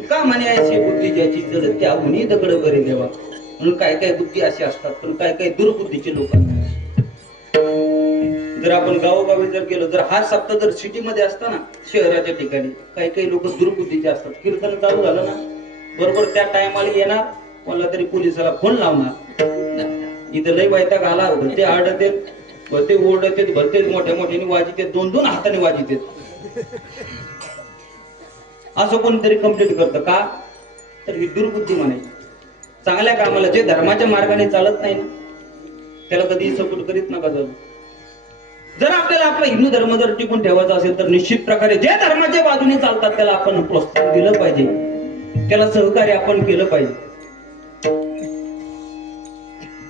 का म्हणे ऐशी बुद्धी ज्याची जड त्याहूनही दगड बरे देवा. म्हणून काय काय बुद्धी अशी असतात, पण काय काय दुर्बुद्धीचे लोक असतात. जर आपण गावोगावी जर गेलो, जर हा सप्ताह जर सिटीमध्ये असता ना, शहराच्या ठिकाणी काही काही लोक दुर्बुद्धीचे असतात. कीर्तन चालू झालं ना, बरोबर त्या टायमाला येणार, कोणाला तरी पोलिसाला फोन लावणार, इथं लय वैताग आला, भलते आडते, भलते ओरडते, भलते मोठ्या मोठ्याने वाजिते, दोन दोन हाताने वाजिते. असं कोणतरी कंप्लीट करतं का? तर ही दुर्बुद्धी म्हणायची. चांगल्या कामाला जे धर्माच्या मार्गाने चालत नाही ना त्याला कधी सपोर्ट करीत नका जाऊ. जर आपल्याला आपला हिंदू धर्म जर टिकून ठेवायचा असेल तर निश्चित प्रकारे जे धर्माच्या बाजूने चालतात त्याला आपण प्रोत्साहन दिलं पाहिजे, त्याला सहकार्य आपण केलं पाहिजे.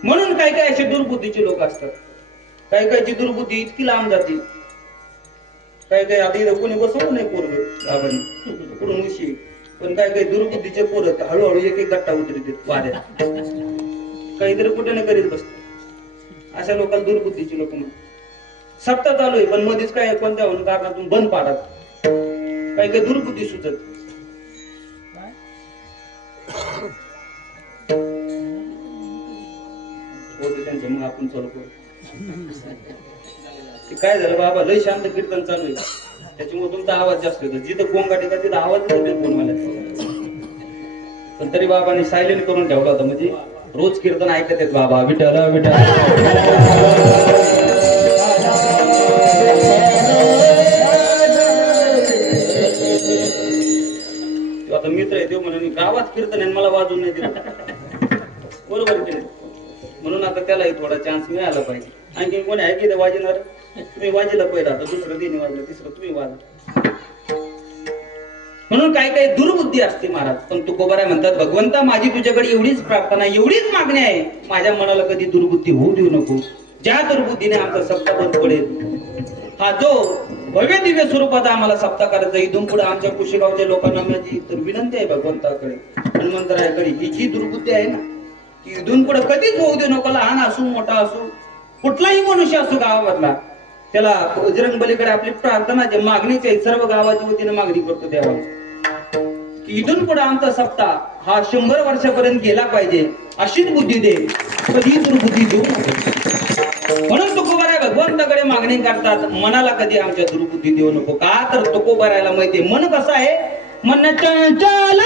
म्हणून काय काय असे दुर्बुद्धीचे लोक असतात. काय कायची दुर्बुद्धी इतकी लांब जाते. काय काय आधी कोणी बसवलं नाही पोरग बाबांनी कुठून उशी, पण काय काही दुर्बुद्धीचे पोरं हळूहळू एक एक गट्टा उतरते वाऱ्यात, काहीतरी कुठे ना करीत बसतात. अशा लोकांना दुर्बुद्धीचे लोक म्हणतात. सप्ताह चालू आहे पण मध्येच काय कोणत्या कारणातून बंद पाडत, काही काही दुर्बुद्धी सुचत. त्यांचं मग आपण चालू करू. काय झालं बाबा, लय शांत कीर्तन चालू आहे त्याच्यामुळे तुमचा आवाज जास्त येतो. जिथं गोंगाट का तिथं आवाज फोनवाल्याचा, पण तरी बाबांनी सायलेंट करून ठेवला होता. म्हणजे रोज कीर्तन ऐकत आहेत बाबा, विठ्ठल विठ्ठल. आता मित्र आहे तो म्हणून गावात कीर्तन आहे मला वाजून नाही दिलं, बरोबर की नाही? म्हणून आता त्यालाही थोडा चान्स मिळाला पाहिजे. आणखी कोणी आहे की वाजणार? तुम्ही वाजलं पहिला, आता दुसरं तिने वाजलं, तिसरं तुम्ही वाजलं. म्हणून काही काही दुर्बुद्धी असते महाराज. पण तुकोबाराय म्हणतात, भगवंता माझी तुझ्याकडे एवढीच प्रार्थना, एवढीच मागणी आहे, माझ्या मनाला कधी दुर्बुद्धी होऊ देऊ नको. ज्या दुर्बुद्धीने आमचा सप्ताह बंद पडेल, हा जो भव्य दिव्य स्वरूपाचा आम्हाला सप्ताह करायचा, इथून पुढे आमच्या कुशेगावच्या लोकांना माझी तर विनंती आहे भगवंताकडे, हनुमंतरायाकडे, ही जी दुर्बुद्धी आहे ना ती इथून पुढे कधीच होऊ देऊ नको. लहान असू मोठा असू कुठलाही मनुष्य असू गावामधला, त्याला बजरंगबलीकडे आपली प्रार्थना जे मागणीची आहे, सर्व गावाच्या वतीने मागणी करतो देवाला की इथून पुढे आमचा सप्ताह हा 100 वर्षापर्यंत गेला पाहिजे. अशीच बुद्धी दे, कधी दुर्बुद्धी देऊ नको. म्हणून तुकोबाराय भगवंताकडे मागणी करतात, मनाला कधी आमच्या दुर्बुद्धी देऊ नको. का तर तुकोबारायला माहितीये मन कसं आहे, मन चंचल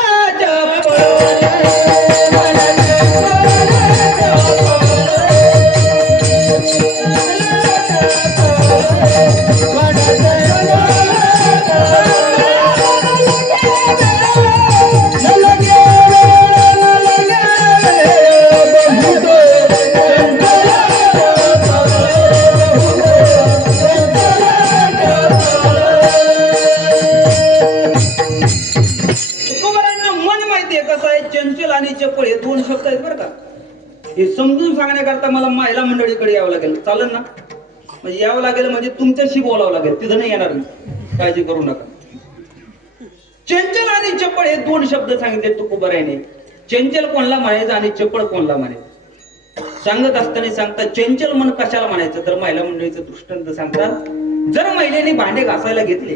दोन शब्द आहेत बरं का. हे समजून सांगण्याकरता मला महिला मंडळीकडे यावं लागेल, चालेल ना? म्हणजे यावं लागेल, म्हणजे तुमच्याशी बोलावं लागेल, तिथं नाही येणार मी, काळजी करू नका. चंचल आणि चपळ हे दोन शब्द सांगितले तुकोबारायने. चंचल कोणला म्हणायचं आणि चपळ कोणला म्हणायचं सांगत असताना सांगतात. चंचल मन कशाला म्हणायचं तर महिला मंडळीचं दृष्टांत सांगतात. जर महिलेने भांडे घासायला घेतले,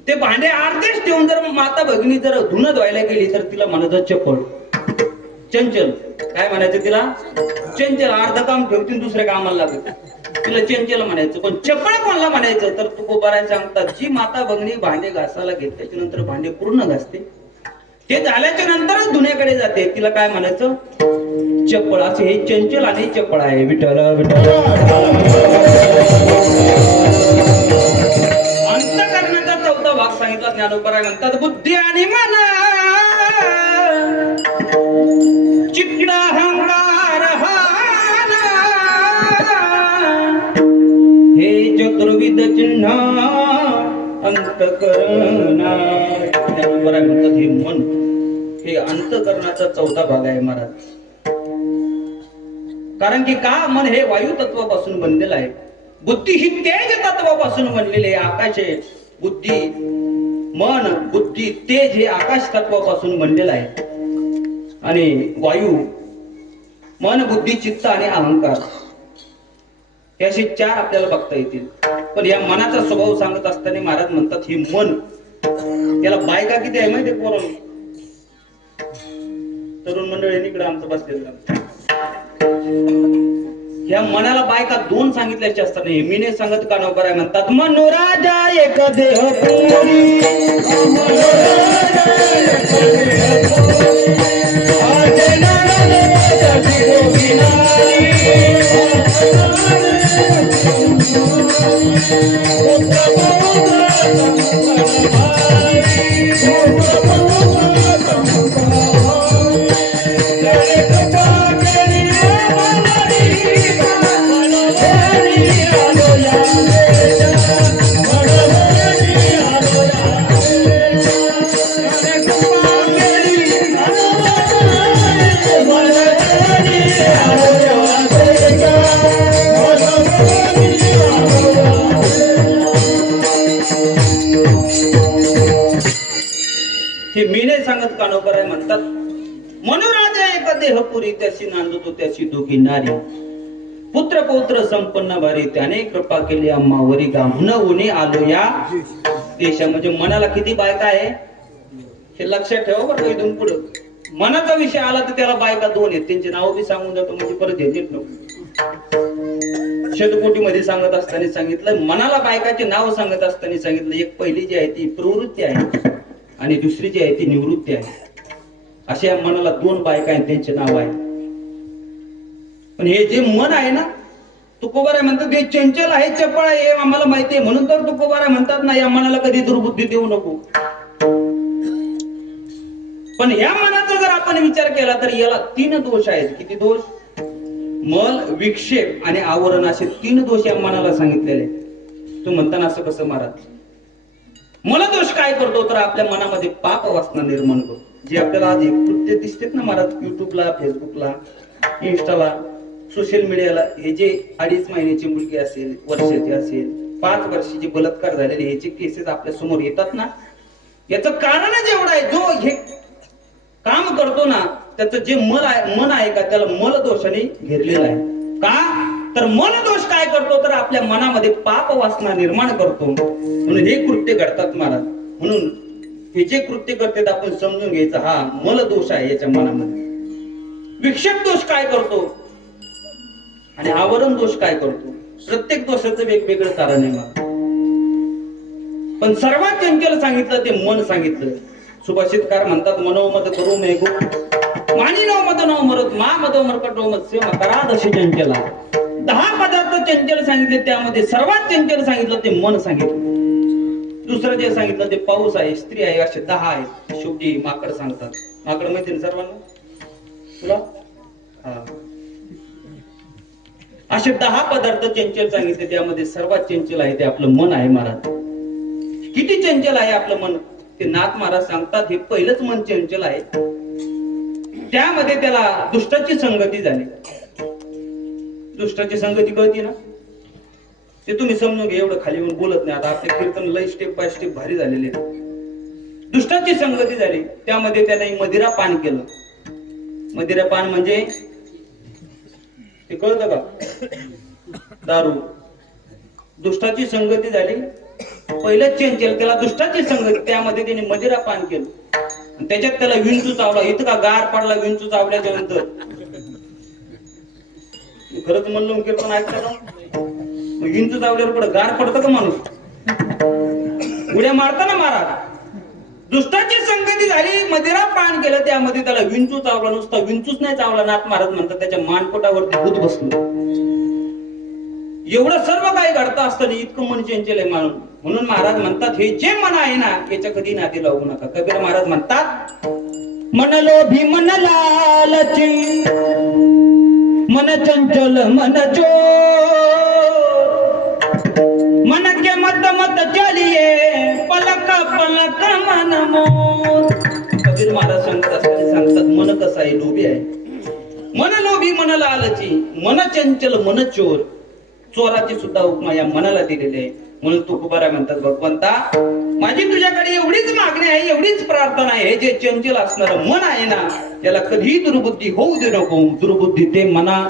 ते भांडे अर्धेच ठेवून जर माता भगिनी जर धुणं धुवायला गेली तर तिला म्हणायचं चपळ. चंचल काय म्हणायचं तिला? चंचल. अर्ध काम ठेवतील दुसऱ्या कामाला लागत, तिला चंचल म्हणायचं. पण चपळ कोणाला म्हणायचं तर तुकोबाराय सांगतात, जी माता भगिनी भांडे घासायला घेतल्याच्या नंतर भांडे पूर्ण घासते, ते झाल्याच्या नंतरच धुण्याकडे जाते, तिला काय म्हणायचं? चपळ. असे हे चंचल आणि चपळ आहे. विठ्ठल विठ्ठल. अंतःकरणाचा चौथा भाग सांगितला ज्ञानोबराय म्हणतात, बुद्धी आणि मन चित्त अहंकार हे चतुर्विध चिन्ह अंतःकरण. ज्ञानोबराय म्हणतात हे मन हे अंतःकरणाचा चौथा भाग आहे महाराज. कारण की का? मन हे वायू तत्वापासून बनलेलं आहे. बुद्धी ही तेज तत्वापासून बनलेली आहे. आकाश आहे बुद्धी, मन बुद्धी तेज हे आकाश तत्वापासून बनलेलं आहे. आणि वायू मन बुद्धी चित्त आणि अहंकार हे असे चार आपल्याला बघता येतील. पण या मनाचा स्वभाव सांगत असताना महाराज म्हणतात हे मन, त्याला बायका किती आहे माहिती आहे पोरांनो? तरुण मंडळींनी इकडे आमचं बसलेलं, या मनाला बायका दोन सांगितल्याचे असतात. नाही मी नाही सांगत. कानोबराय म्हणतात, मनोराजा एक देह पुरी, हे मी नाही सांगत. कानोबराय म्हणतात, मनोराजा एक देहपुरी, त्याची नांदतो त्याची दोघी नारी, पुत्र पौत्र संपन्न भारी, त्याने कृपा केली आम्हावरी, गामन उनी आलो या देशा. म्हणजे मनाला किती बायका आहे हे लक्षात ठेवा बरं. इथून पुढे मनाचा विषय आला तर त्याला बायका दोन आहेत, त्यांचे नाव बी सांगून जातो म्हणजे परत येत नको. शतकोटी मध्ये सांगत असताना सांगितलं, मनाला बायकाचे नाव सांगत असताना सांगितलं, एक पहिली जी आहे ती प्रवृत्ती आहे आणि दुसरी जी आहे ती निवृत्ती आहे. अशा मनाला दोन बायका आहेत, त्यांचे नाव आहे. पण हे जे मन आहे ना, तुकोबाराय म्हणतात हे चंचल आहे, चपळ आहे, हे आम्हाला माहिती आहे. म्हणून तर तुकोबाराय म्हणतात ना, या मनाला कधी दुर्बुद्धी देऊ नको. पण या मनाचा जर आपण विचार केला तर याला तीन दोष आहेत. किती दोष? मल, विक्षेप आणि आवरण असे तीन दोष या मनाला सांगितलेले. तू म्हणताना असं कसं महाराज? मनदोष काय करतो तर आपल्या मनामध्ये पाप वासना निर्माण करतो. जे आपल्याला आज एक कृत्य दिसतेत ना महाराज, युट्यूबला, फेसबुकला, इंस्टाला, सोशल मीडियाला, हे जे 2.5 महिन्याची मुलगी असेल, वर्षाची असेल, 5 वर्षाची बलात्कार झालेले ह्याचे केसेस आपल्या समोर येतात ना, याचं कारणच एवढं आहे. जो हे काम करतो ना, त्याचं जे मन आहे का, त्याला मलदोषाने घेरलेलं आहे. का तर मलदोष काय करतो तर आपल्या मनामध्ये पाप वासना निर्माण करतो. म्हणून हे कृत्य घडतात महाराज. म्हणून हे जे कृत्य करतात आपण समजून घ्यायचं, हा मलदोष आहे याच्या मनामध्ये. विक्षेप दोष काय करतो आणि आवरण दोष काय करतो? प्रत्येक दोषाचं वेगवेगळं कारण आहे मला. पण सर्वात चंचल सांगितलं ते मन सांगितलं. सुभाषितकार म्हणतात, मनोमद करू मेघू मानी नव मद नव मरत मा मदो मरकटो मत्स्य मकरा दशी चंचला. 10 पदार्थ चंचल सांगितले, त्यामध्ये सर्वात चंचल सांगितलं ते मन सांगितलं. दुसरं जे सांगितलं ते पाऊस आहे, स्त्री आहे, असे 10 आहेत. शेवटी माकड सांगतात. माकड माहिती ना सर्वांना तुला? असे 10 पदार्थ चंचल सांगितले, त्यामध्ये सर्वात चंचल आहे ते आपलं मन आहे महाराज. किती चंचल आहे आपलं मन ते नाथ महाराज सांगतात. हे पहिलंच मन चंचल आहे, त्यामध्ये त्याला दुष्टाची संगती झाली. दुष्टाची संगती कळती ना, ते तुम्ही समजून घ्या, एवढं खाली येऊन बोलत नाही. आता आपले कीर्तन लय स्टेप बाय स्टेप भारी झालेले आहेत. दुष्टाची संगती झाली, त्यामध्ये त्याने मदिरा पान केलं. मदिरा पान म्हणजे ते कळतं का? दारू. दुष्टाची संगती झाली, पहिलं चेंचल त्याला दुष्टाची संगती, त्यामध्ये त्याने मदिरा पान केलं. त्याच्यात त्याला विंचू चावला, इतका गार पडला विंचू चावल्याच्या नंतर. खरंच म्हणलं कीर्तन ऐकता का? विंचू चावल्यावर पुढे गार पडतं का माणूस? उड्या मारता ना महाराज. दुष्टाची संगती झाली, मदिरा पान केलं, त्यामध्ये त्याला विंचू चावला. नुसता विंचूच नाही चावला, नाथ महाराज म्हणतात त्याच्या मानपोटावरती भूत बसलं. एवढं सर्व काही घडतं असताना इतकं मन चंचल आहे माणूस. म्हणून महाराज म्हणतात, हे जे मन आहे ना याच्या कधी नादी लागू नका. कबीर महाराज म्हणतात, मन लोभी मन लालची, मन चंचल मन चोर, मन के मत मत चलिए, पलक पलक मन मोर. कबीर महाराज सांगतात मन कसं आहे, लोभी आहे. मन लोभी मन लालची, मन चंचल मन चोर. चोराची सुद्धा उपमा या मनाला दिलेली आहे. म्हणून तुकोबाराय म्हणतात, भगवंता माझी तुझ्याकडे एवढीच मागणी आहे, एवढीच प्रार्थना आहे, जे चंचल असणार मन आहे ना त्याला कधी दुर्बुद्धी होऊ दे नको. दुर्बुद्धी ते मना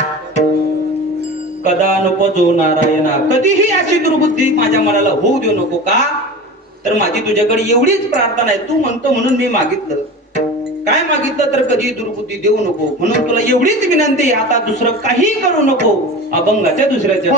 कदा नको जो नारायणा, कधीही अशी दुर्बुद्धी माझ्या मनाला होऊ देऊ नको. का तर माझी तुझ्याकडे एवढीच प्रार्थना आहे. तू म्हणतो म्हणून मी मागितलं. काय मागितलं तर कधी दुर्बुद्धी देऊ नको. म्हणून तुला एवढीच विनंती, आता दुसरं काही करू नको. अभंगाच्या दुसऱ्याच्या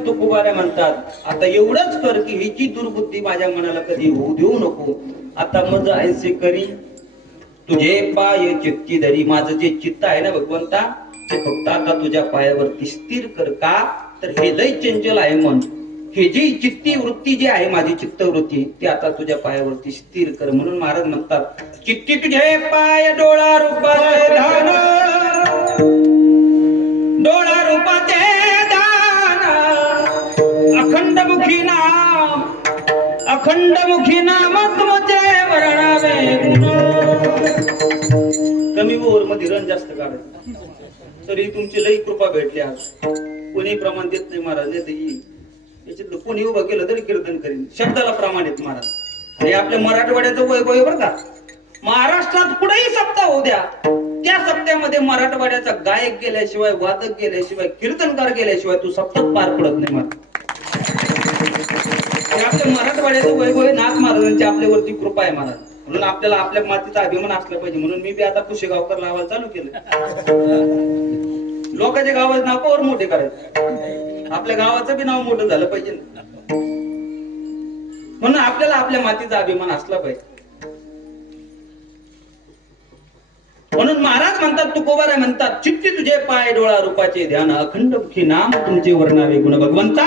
तुकोबाराय म्हणतात, आता एवढंच कर की हिची दुर्बुद्धी माझ्या मनाला कधी होऊ देऊ नको. आता मज ऐसे करी तुझे पाय चित्ती धरी. माझं जे चित्त आहे ना भगवंता, ते फक्त आता तुझ्या पायावरती स्थिर कर. का तर हे लय चंचल आहे मन. हे जी चित्ती वृत्ती जी आहे, माझी चित्त वृत्ती, ती आता तुझ्या पायावरती स्थिर कर. म्हणून महाराज म्हणतात, चित्ती तुझे पाय डोळा रूपाचे धान, डोळा रूपाचे अखंड मुखी नाम तुमचे वर्णावे गुण. कमी ओर मध्ये रन जास्त काढायचं, तरी तुमची लई कृपा भेटली. आज कोणी प्रमाण देत नाही महाराज, याच्यातलं कोणी उभं केलं तरी कीर्तन करीन. शब्दाला प्रमाण येत महाराज. आणि आपल्या मराठवाड्याचं वैभव बरं का, महाराष्ट्रात कुठेही सप्ताह होऊ द्या, त्या सप्त्यामध्ये मराठवाड्याचा गायक गेल्याशिवाय, वादक गेल्याशिवाय, कीर्तनकार गेल्याशिवाय तू सप्ताह पार पडत नाही महाराज. आपल्या मराठवाड्याचं वैभव आहे, नाथ महाराजांची आपल्यावरती कृपा आहे महाराज. म्हणून आपल्याला आपल्या मातीचा अभिमान असला पाहिजे. म्हणून मी बी आता पुशेगावकर लावायला चालू केलं. लोकांच्या गावाचं नाव कोर मोठे करायचं, आपल्या गावाचं बी नाव मोठं झालं पाहिजे. म्हणून आपल्याला आपल्या मातीचा अभिमान असला पाहिजे. म्हणून महाराज म्हणतात, तुकोबाराय म्हणतात, चित्ती तुझे पाय डोळा रूपाचे ध्यान, अखंड मुखी नाम तुमचे वर्णावे गुण. भगवंता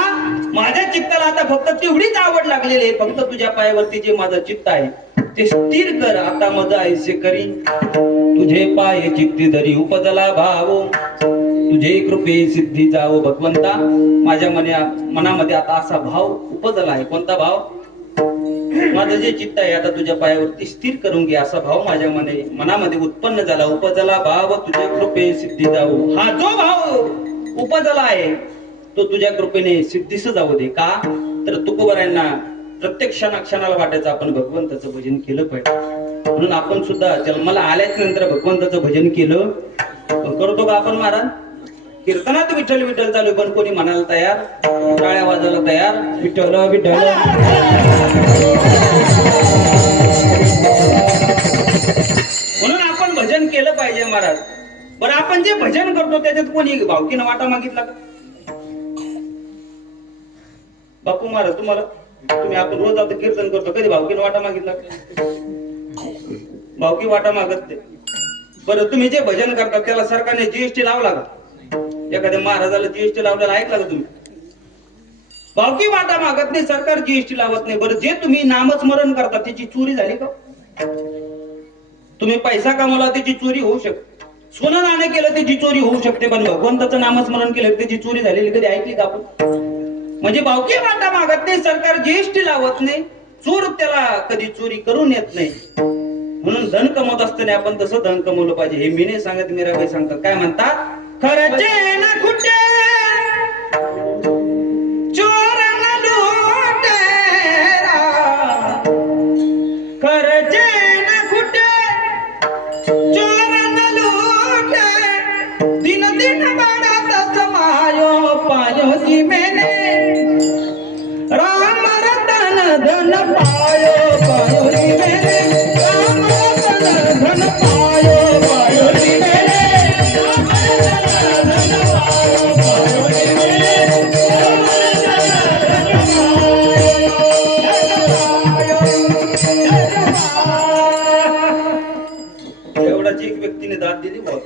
माझ्या चित्ताला आता फक्त तेवढीच आवड लागलेली आहे. फक्त तुझ्या पायावरती जे माझं चित्त आहे ते स्थिर कर. आता मज ऐसे करी तुझे पाय चित्ती धरी, उपजला भाव तुझे कृपे सिद्धी जावो. भगवंता माझ्या मनामध्ये आता असा भाव उपजला आहे. कोणता भाव? माझं जे चित्त आहे आता तुझ्या पायावरती स्थिर करून घे असा भाव माझ्या मनामध्ये उत्पन्न झाला. उपजला भाव तुझ्या कृपे सिद्धी जाऊ. हा जो भाव उपजला आहे तो तुझ्या कृपेने सिद्धीस जाऊ दे. का तर तुकोबारायांना प्रत्येक क्षणाला वाटायचं आपण भगवंताचं भजन केलं पाहिजे. म्हणून आपण सुद्धा जन्माला आल्याच नंतर भगवंताचं भजन केलं. पण करतो का आपण महाराज? कीर्तनात विठ्ठल विठ्ठल चालू पण कोणी म्हणायला तयार, टाळ्या वाजायला तयार, विठ्ठल विठ्ठल. म्हणून आपण भजन केलं पाहिजे महाराज. बरं आपण जे भजन करतो त्याच्यात कोणी भावकीनं वाटा मागितला का? बापू महाराज तुम्हाला, तुम्ही आपण रोज आता कीर्तन करतो, कधी भावकीनं वाटा मागितला का? भावकी वाटा मागत नाही. बरं तुम्ही जे भजन करता त्याला सरकारने जीएसटी लावला का? एखाद्या महाराजाला जीएसटी लावलेला ऐकला का तुम्ही? भावकी वाटा मागत नाही, सरकार जीएसटी लावत नाही. बरं जे तुम्ही नामस्मरण करता त्याची चोरी झाली का? तुम्ही पैसा कमवला त्याची चोरी होऊ शकते, सोनं नाणं केलं त्याची चोरी होऊ शकते, पण भगवंताचं नामस्मरण केलं त्याची चोरी झालेली कधी ऐकली का आपण? म्हणजे भावकी वाटा मागत नाही, सरकार जीएसटी लावत नाही, चोर त्याला कधी चोरी करून येत नाही. म्हणून धन कमवत असताना आपण तसं धन कमवलं पाहिजे. हे मी नाही सांगत, मीराबाई सांगतात. काय म्हणतात? खरचे ना कुठे चोर न लुटेरा, खरचे ना कुठे चोर न लुटे, दिन दिन बढ़त समायो पायो जी मैंने, राम रतन धन पायो पायो जी मैंने, राम रतन धन पायो पायो जी मैंने, राम रतन धन पायो पायो जी मैंने, राम रतन धन पायो. एवढाच एक व्यक्तीने दाद दिली बघ.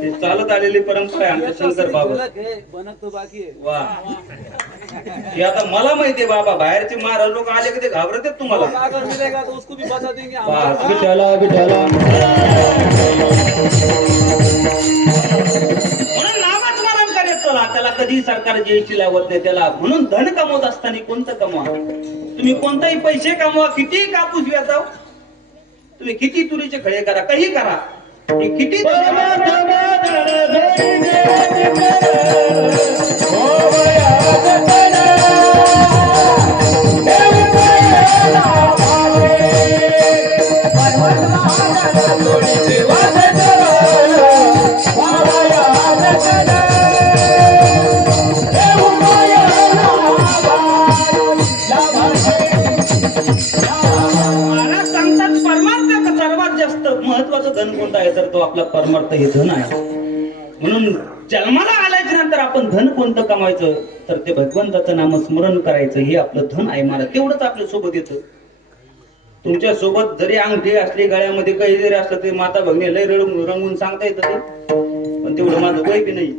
ते चालत आलेली परंपरा आहे आमच्या शंकर बाबा. वा, हे आता मला माहितीये बाबा, बाहेरचे महाराज लोक आले की ते घाबरतात तुम्हाला. विठ्ठला विठ्ठला. म्हणून नामच स्मरण करत चला, त्याला कधी सरकार जीएसटी लावत नाही त्याला. म्हणून धन कमवत असताना कोणतं कमवा, तुम्ही कोणताही पैसे कमवा, किती कापूस वेचाव, तुम्ही किती तुरीचे खळे करा, काही करा, किती महत्वाचं धन कोणतं आहे तर तो आपला परमार्थ हे धन आहे. म्हणून जन्माला आल्याच्या नंतर आपण धन कोणतं कमायचं तर ते भगवंताचं नामस्मरण करायचं, हे आपलं धन आहे महाराज. तेवढंच आपल्या सोबत येतं. तुमच्या सोबत जरी अंगठी असली, गळ्यामध्ये काही जरी असलं ते माता भगिनी लय रंगून सांगता येतं ते, पण तेवढं माझं वय बी नाही.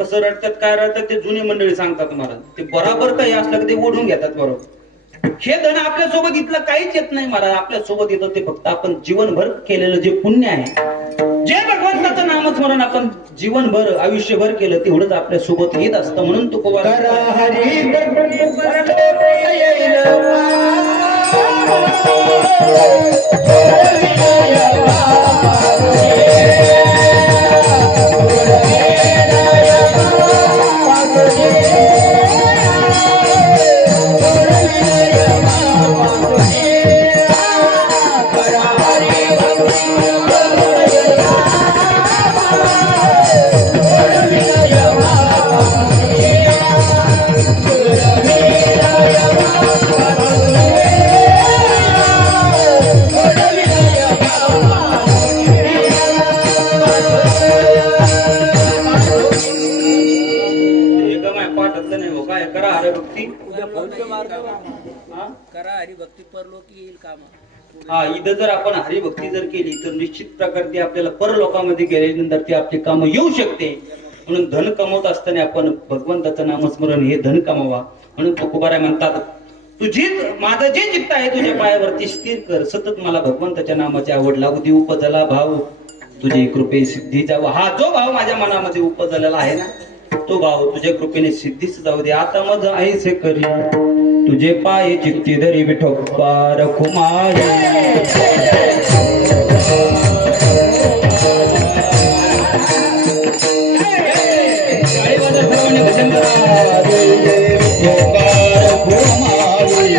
कसं रडतात काय रडतात ते जुनी मंडळी सांगतात महाराज. ते बरोबर काही असलं की ते ओढून घेतात बरोबर. हे धन आपल्या सोबत इथलं काहीच येत नाही महाराज. आपल्या सोबत येतं ते फक्त आपण जीवनभर केलेलं जे पुण्य आहे, जे भगवंताचं नामस्मरण आपण जीवनभर आयुष्यभर केलं तेवढंच आपल्या सोबत येत असतं. म्हणून तुकोबा हा, इथं जर आपण हरिभक्ती जर केली तर निश्चित प्रकारे आपल्याला परलोकामध्ये गेल्यानंतर ती आपली कामं येऊ शकते. म्हणून धन कमवत असताना आपण भगवंताचं नामस्मरण हे धन कमावा. म्हणून तुकोबाराय म्हणतात, तुझी माझं जे चित्त आहे तुझ्या पायावरती स्थिर कर, सतत मला भगवंताच्या नामाची आवड लागू दे. उपजला भाव तुझे कृपे सिद्धी जाऊ. हा जो भाव माझ्या मनामध्ये उपजलेला आहे ना, तो भाव तुझ्या कृपेने सिद्धीच जाऊ दे. आता मज ऐसे करी तुझे पाय चित्ती धरी विठोबा रखुमाई. भजन करा. विठोबा रखुमाई.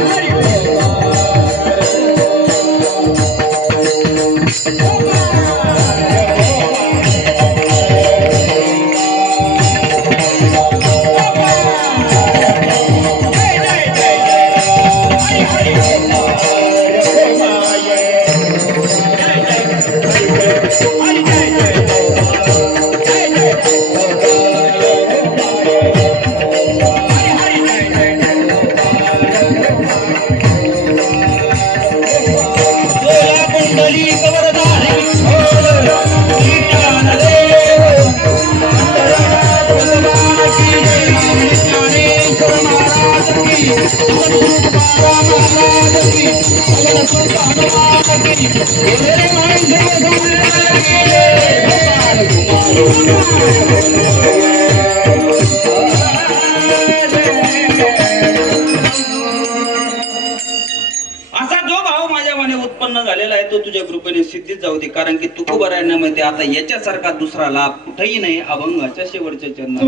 असा जो भाव माझ्या मने उत्पन्न झालेला आहे तो तुझ्या कृपेने सिद्धीत जाऊ दे. कारण की तुकोबरायांना माहिती आता याच्यासारखा दुसरा लाभ कुठेही नाही. अभंगाच्या शेवटच्या चरणात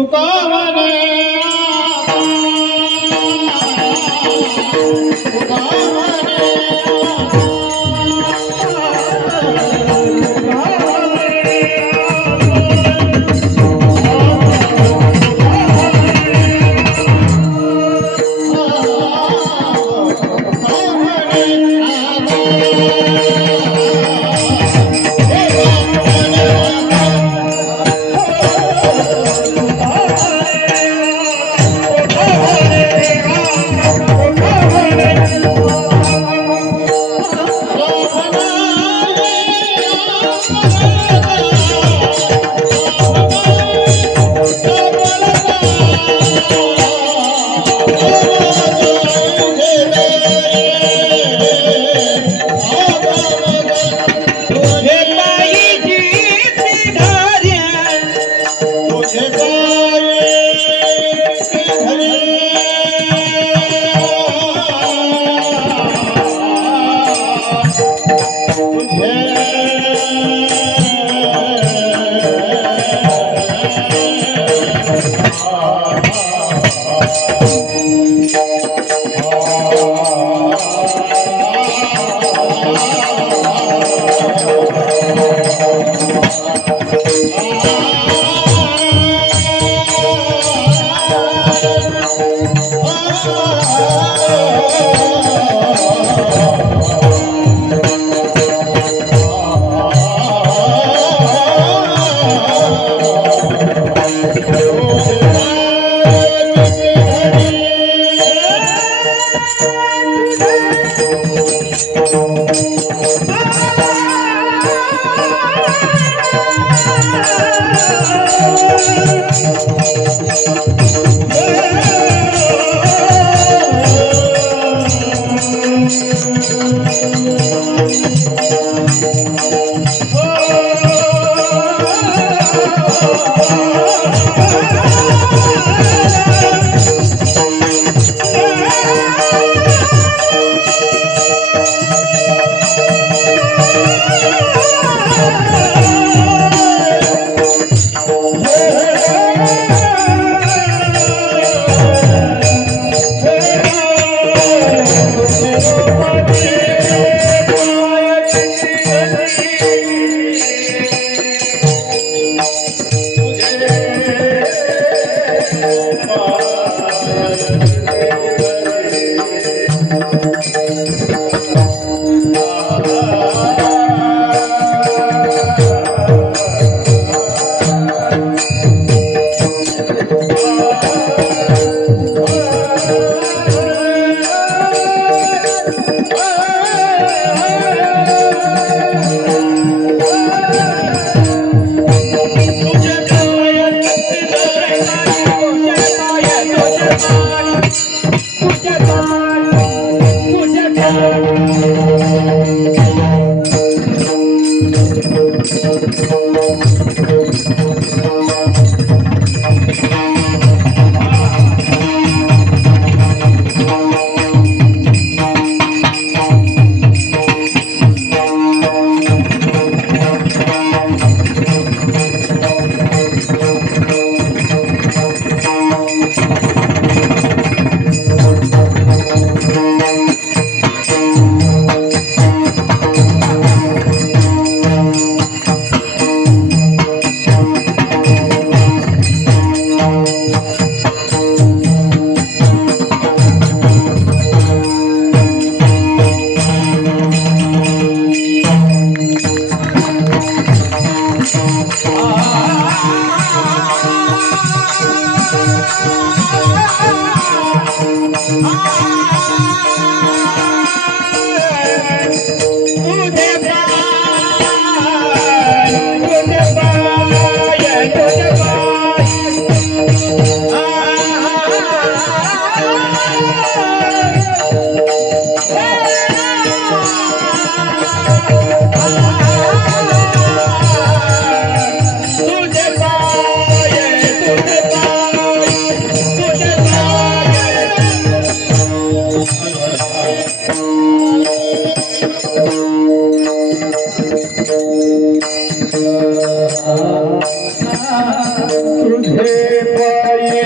तुझे पायी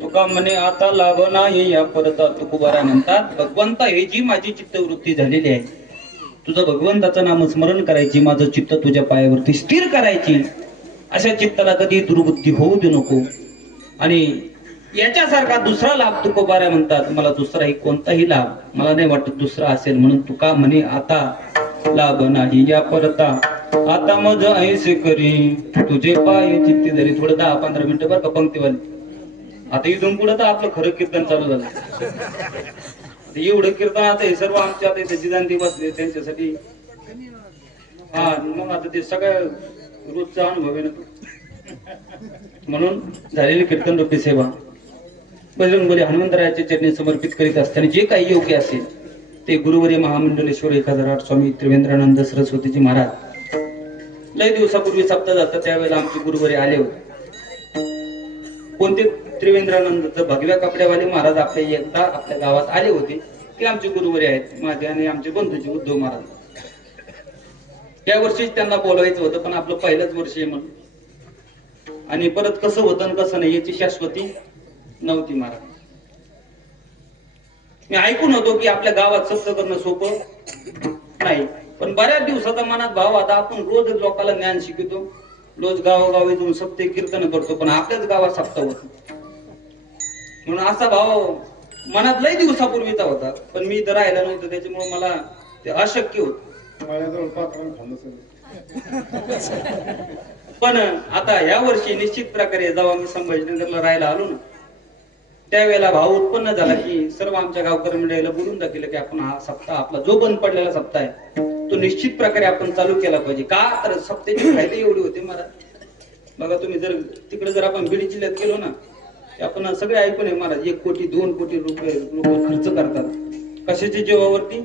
तुका म्हणे आता लाभ नाही या परता तुकोबारा म्हणतात भगवंता हे जी माझी चित्तवृत्ती झालेली आहे तुझं भगवंताचं नाम स्मरण करायची माझं चित्त तुझ्या पायावरती स्थिर करायची अशा चित्ताला कधी दुर्बुद्धी होऊ देऊ नको आणि याच्यासारखा दुसरा लाभ तुकोबारा म्हणतात मला दुसराही कोणताही लाभ मला नाही वाटत दुसरा असेल म्हणून तुका म्हणे आता लाभ नाही या परता आता मज ऐसे करी तुझे पाय चित्ती धरी थोडं 10-15 मिनिटं बरं का पंक्तीवाली आता इथून पुढे तर आपलं खरं कीर्तन चालू झालं एवढं कीर्तन आता हे सर्व आमच्या आता जिजांती बसले त्यांच्यासाठी हा मग आता ते सगळ्या रोजचा अनुभव आहे ना म्हणून झालेली कीर्तन रूपी सेवा बजरंगबली हनुमंतरायाच्या चरणी समर्पित करीत असताना जे काही योग्य असेल ते गुरुवर्य महामंडलेश्वर 1008 स्वामी त्रिवेंद्रानंद सरस्वतीजी महाराज लय दिवसापूर्वी सप्ताह जातात त्यावेळेला आमचे गुरुवर्य आले होते कोणते त्रिवेंद्रानंद भगव्या कपड्यावाले महाराज आपल्या एकदा आपल्या गावात आले होते ते आमचे गुरुवर्य आहेत माझे आणि आमचे बंधूचे उद्धव महाराज या वर्षीच त्यांना बोलवायचं होतं पण आपलं पहिलंच वर्ष आहे म्हणून आणि परत कसं होतं आणि कसं नाही याची शाश्वती नव्हती महाराज मी ऐकून होतो की आपल्या गावात सत्य करणं सोपं नाही पण बऱ्याच दिवसाचा मनात भाव आता आपण रोज लोकांना ज्ञान शिकवतो रोज गावोगावी जाऊन सत्य कीर्तन करतो पण आपल्याच गावात सप्ताह होतो म्हणून असा भाव मनात लय दिवसापूर्वीचा होता पण मी इथं राहिला नव्हतं त्याच्यामुळे मला ते अशक्य होत पण आता या वर्षी निश्चित प्रकारे जेव्हा मी संभाजीनगरला राहायला आलो ना त्यावेळेला भाव उत्पन्न झाला की सर्व आमच्या गावकरी मंडळीला बोलून दाखवलं की आपण हा सप्ताह आपला जो बंद पडलेला सप्ताह आहे तो निश्चित प्रकारे आपण चालू केला पाहिजे का तर सप्त्याचे फायदे एवढे होते मला बघा तुम्ही जर तिकडे जर आपण बीड जिल्ह्यात गेलो ना आपण सगळे ऐकून आहे महाराज 1 कोटी 2 कोटी रुपये लोक खर्च करतात कशाच्या जीवावरती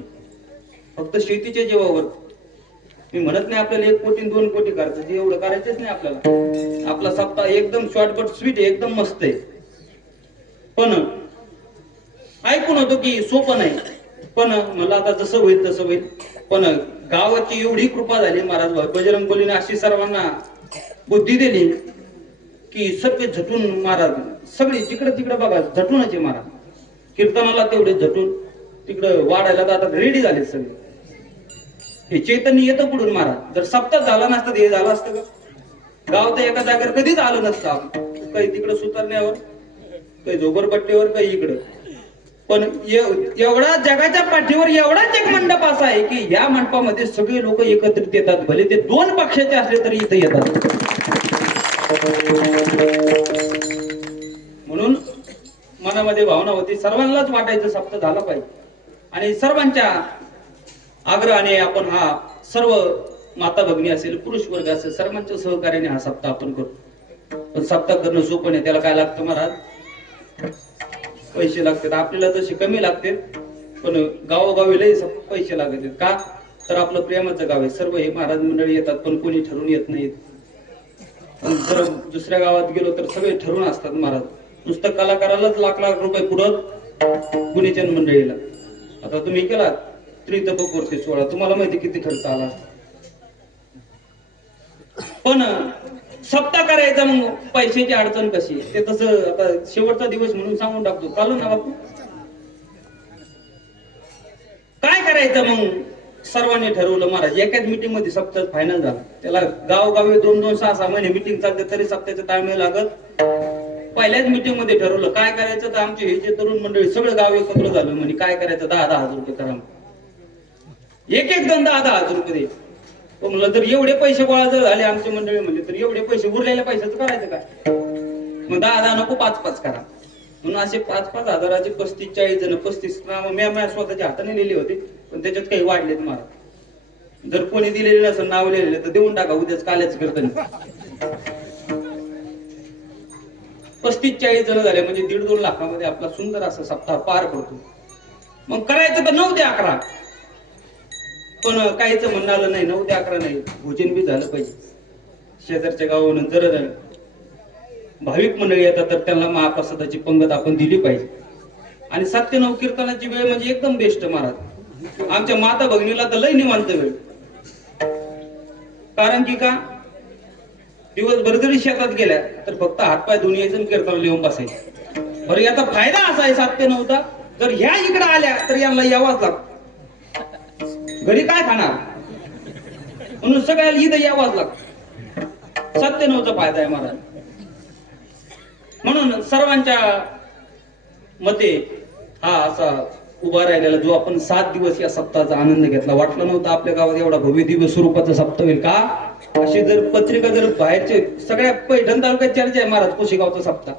फक्त शेतीच्या जीवावरती मी म्हणत नाही आपल्याला 1 कोटी 2 कोटी खर्च जे एवढं करायचंच नाही आपल्याला आपला सप्ताह एकदम शॉर्टकट स्वीट एकदम मस्त आहे पण ऐकून होतो की सोपं नाही पण मला आता जसं होईल तसं होईल पण गावाची एवढी कृपा झाली महाराज बजरंगबलीने अशी सर्वांना बुद्धी दिली की सगळे झटून महाराज सगळे जिकडे तिकडे बघा झटूनच आहे महाराज कीर्तनाला तेवढे झटून तिकडे वाढायला तर आता रेडी झाले सगळे हे चैतन्य येतं पुढून महाराज जर सप्ताह झाला नसतं हे झालं असतं का गाव तर एका जागेवर कधीच आलं नसतं काही तिकडे सुतारण्यावर काही झोपडपट्टीवर काही इकडं पण एवढा जगाच्या पाठीवर एवढाच एक मंडप असा आहे की या मंडपामध्ये सगळे लोक एकत्रित येतात भले ते 2 पक्षाचे असले तरी इथे येतात म्हणून मनामध्ये भावना होती सर्वांनाच वाटायचं सप्ताह झाला पाहिजे आणि सर्वांच्या आग्रहाने आपण हा सर्व माता भगिनी असेल पुरुष वर्ग असेल सर्वांच्या सहकार्याने हा सप्ताह आपण करतो पण सप्ताह करणं सोपं नाही त्याला काय लागतं महाराज पैसे लागतात. आपल्याला तसे कमी लागतात, पण गावोगावी लई पैसे लागतात. का तर आपलं प्रेमाचं गाव आहे. सर्व हे महाराज मंडळी येतात, पण कोणी ठरून येत नाहीत. पण जर दुसऱ्या गावात गेलो तर सगळे ठरून असतात महाराज. नुसतं कलाकारालाच लाख लाख रुपये पुरत गुणीचंद मंडळीला. आता तुम्ही केला त्रितपोपूर्ती सोहळा, तुम्हाला माहिती किती खर्च आला. पण सप्ताह करायचा मग पैशाची अडचण कशी, ते तसं आता शेवटचा दिवस म्हणून सांगून टाकतो. चालू ना बापू, काय करायचं मग सर्वांनी ठरवलं महाराज. एकाच मीटिंग मध्ये सप्ताह फायनल झाला. त्याला गावोगावी 2-2, 6-6 महिने मीटिंग चालते तरी सप्ताहाचं ताळमेळ लागत. पहिल्याच मीटिंग मध्ये ठरवलं काय करायचं. तर आमचे हे जे तरुण मंडळी सगळं गाव एकत्र झालं. म्हणजे काय करायचं, 10-10 हजार रुपये करा. एक जण 10-10 हजार रुपये दे. तो म्हणलं जर एवढे पैसे गोळा जर झाले आमच्या मंडळी म्हणले तर एवढे पैसे उरलेल्या पैशाचं करायचं काय. मग 10-10 नको 5-5 करा. म्हणून असे 5-5 हजाराचे 35-40 जण 35 नाव मी स्वतःच्या हाताने लिहिले होते, पण त्याच्यात काही वाढलेत मला. जर कोणी दिलेले नसेल नाव लिहिलेलं तर देऊन टाका, उद्याच काल्याच करताना. 35-40 जण झाले म्हणजे 1.5-2 लाखामध्ये आपला सुंदर असा सप्ताह पार पडतो. मग करायचं तर 9 ते 11, पण काहीच म्हणणं आलं नाही. 9 ते 11 नाही, भोजन बी झालं पाहिजे. शेजारच्या गावावरून जर भाविक मंडळी येतात तर त्यांना महाप्रसादाची पंगत आपण दिली पाहिजे. आणि 7 ते 9 कीर्तनाची वेळ म्हणजे एकदम बेस्ट महाराज. आमच्या माता भगिनीला तर लय निवांत वेळ. कारण की का दिवसभर जरी शेतात गेल्या तर फक्त हातपाय धुवून यायचं आणि कीर्तनाला लिहून बसायचं. बरं याचा फायदा असा आहे 7 ते 9 चा, जर ह्या इकडे आल्या तर यांना यावाच लागतं. घरी काय खाणार म्हणून सगळ्याला इथं यावाच लागतं. 7 ते 9 चा फायदा आहे महाराज. म्हणून सर्वांच्या मते हा असा उभा राहिलेला जो आपण 7 दिवस या सप्ताहाचा आनंद घेतला. वाटलं नव्हतं आपल्या गावात एवढा भव्य दिव्य स्वरूपाचा सप्ताह होईल. का अशी जर पत्रिका जर बाहेरचे सगळ्या पैठण तालुक्यात चर्चा आहे महाराज कोशेगावचा सप्ताह.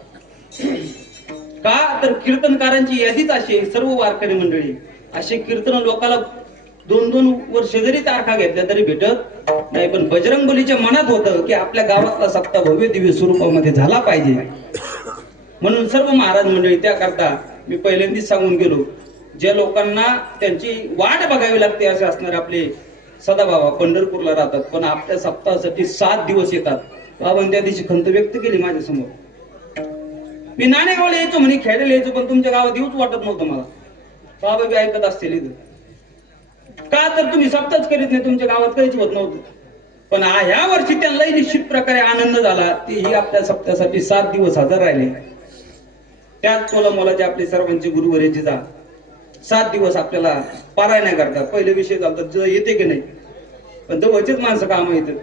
का तर कीर्तनकारांची यादीच अशी, सर्व वारकरी मंडळी असे कीर्तन लोकांना 2-2 वर्ष जरी तारखा घेतल्या तरी भेटत नाही. पण बजरंगबलीच्या मनात होतं की आपल्या गावातला सप्ताह भव्य दिव्य स्वरूपामध्ये झाला पाहिजे. म्हणून सर्व महाराज मंडळी त्याकरता मी पहिल्यांदाच सांगून गेलो, ज्या लोकांना त्यांची वाट बघावी लागते असे असणार आपले सदाबाबा पंढरपूरला राहतात, पण आपल्या सप्ताहासाठी 7 दिवस येतात. बाबांनी त्या दिवशी खंत व्यक्त केली माझ्या समोर. मी नाणेगावला यायचो म्हणे, खेड्याला यायचो, पण तुमच्या गावात येऊच वाटत नव्हतं मला. बाबा बी ऐकत असतील इथं. का तर तुम्ही सप्ताहच करीत नाही, तुमच्या गावात काहीच होत नव्हतं. पण ह्या वर्षी त्यांना निश्चित प्रकारे आनंद झाला. तेही आपल्या सप्ताहासाठी 7 दिवस हजर राहिले. त्याच मोलाचे आपले सर्वांचे गुरुवर्य जिजा 7 दिवस आपल्याला पारायण करतात. पहिले विषय चालतात येते की नाही, पण जवळचेच माणसं काम येतात.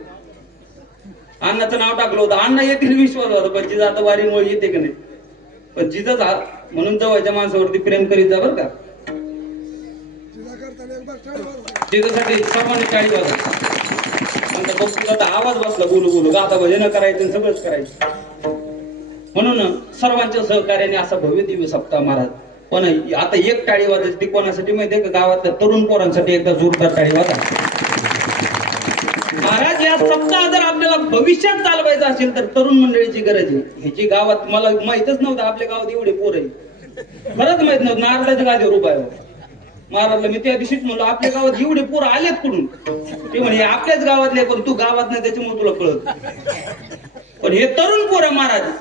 अण्णाचं नाव टाकलं होतं, अण्णा येतील विश्वास होता, पण जिजा आता वारीमुळे येते की नाही. पण जिजाच म्हणून जवळच्या माणसावरती प्रेम करीत जा बरं का. जिजासाठी सर्वांनी 40 वाजता बघतो तर आवाज बसला बोलू बोलू, गाता भजन करायचं सगळंच करायचं. म्हणून सर्वांच्या सहकार्याने असा भव्य दिव्य सप्ताह महाराज. पण आता एक टाळी वाजायची ती कोणासाठी माहितीये का, गावातल्या तरुण पोरांसाठी एकदा जोरदार टाळी वाजा महाराज. या सप्ताह जर आपल्याला भविष्यात चालवायचा असेल तर तरुण मंडळीची गरज आहे. ह्याची गावात मला माहितच नव्हतं आपल्या गावात एवढे पोर आहे, खरंच माहित नव्हतं. नारदाच्या गादीवर उभा आहे महाराजला मी त्या दिवशीच म्हणलो आपल्या गावात एवढे पोरं आलेत कुठून. ते म्हणे आपल्याच गावातले, पण तू गावात नाही त्याच्यामुळे तुला कळत. पण हे तरुण पोरं महाराज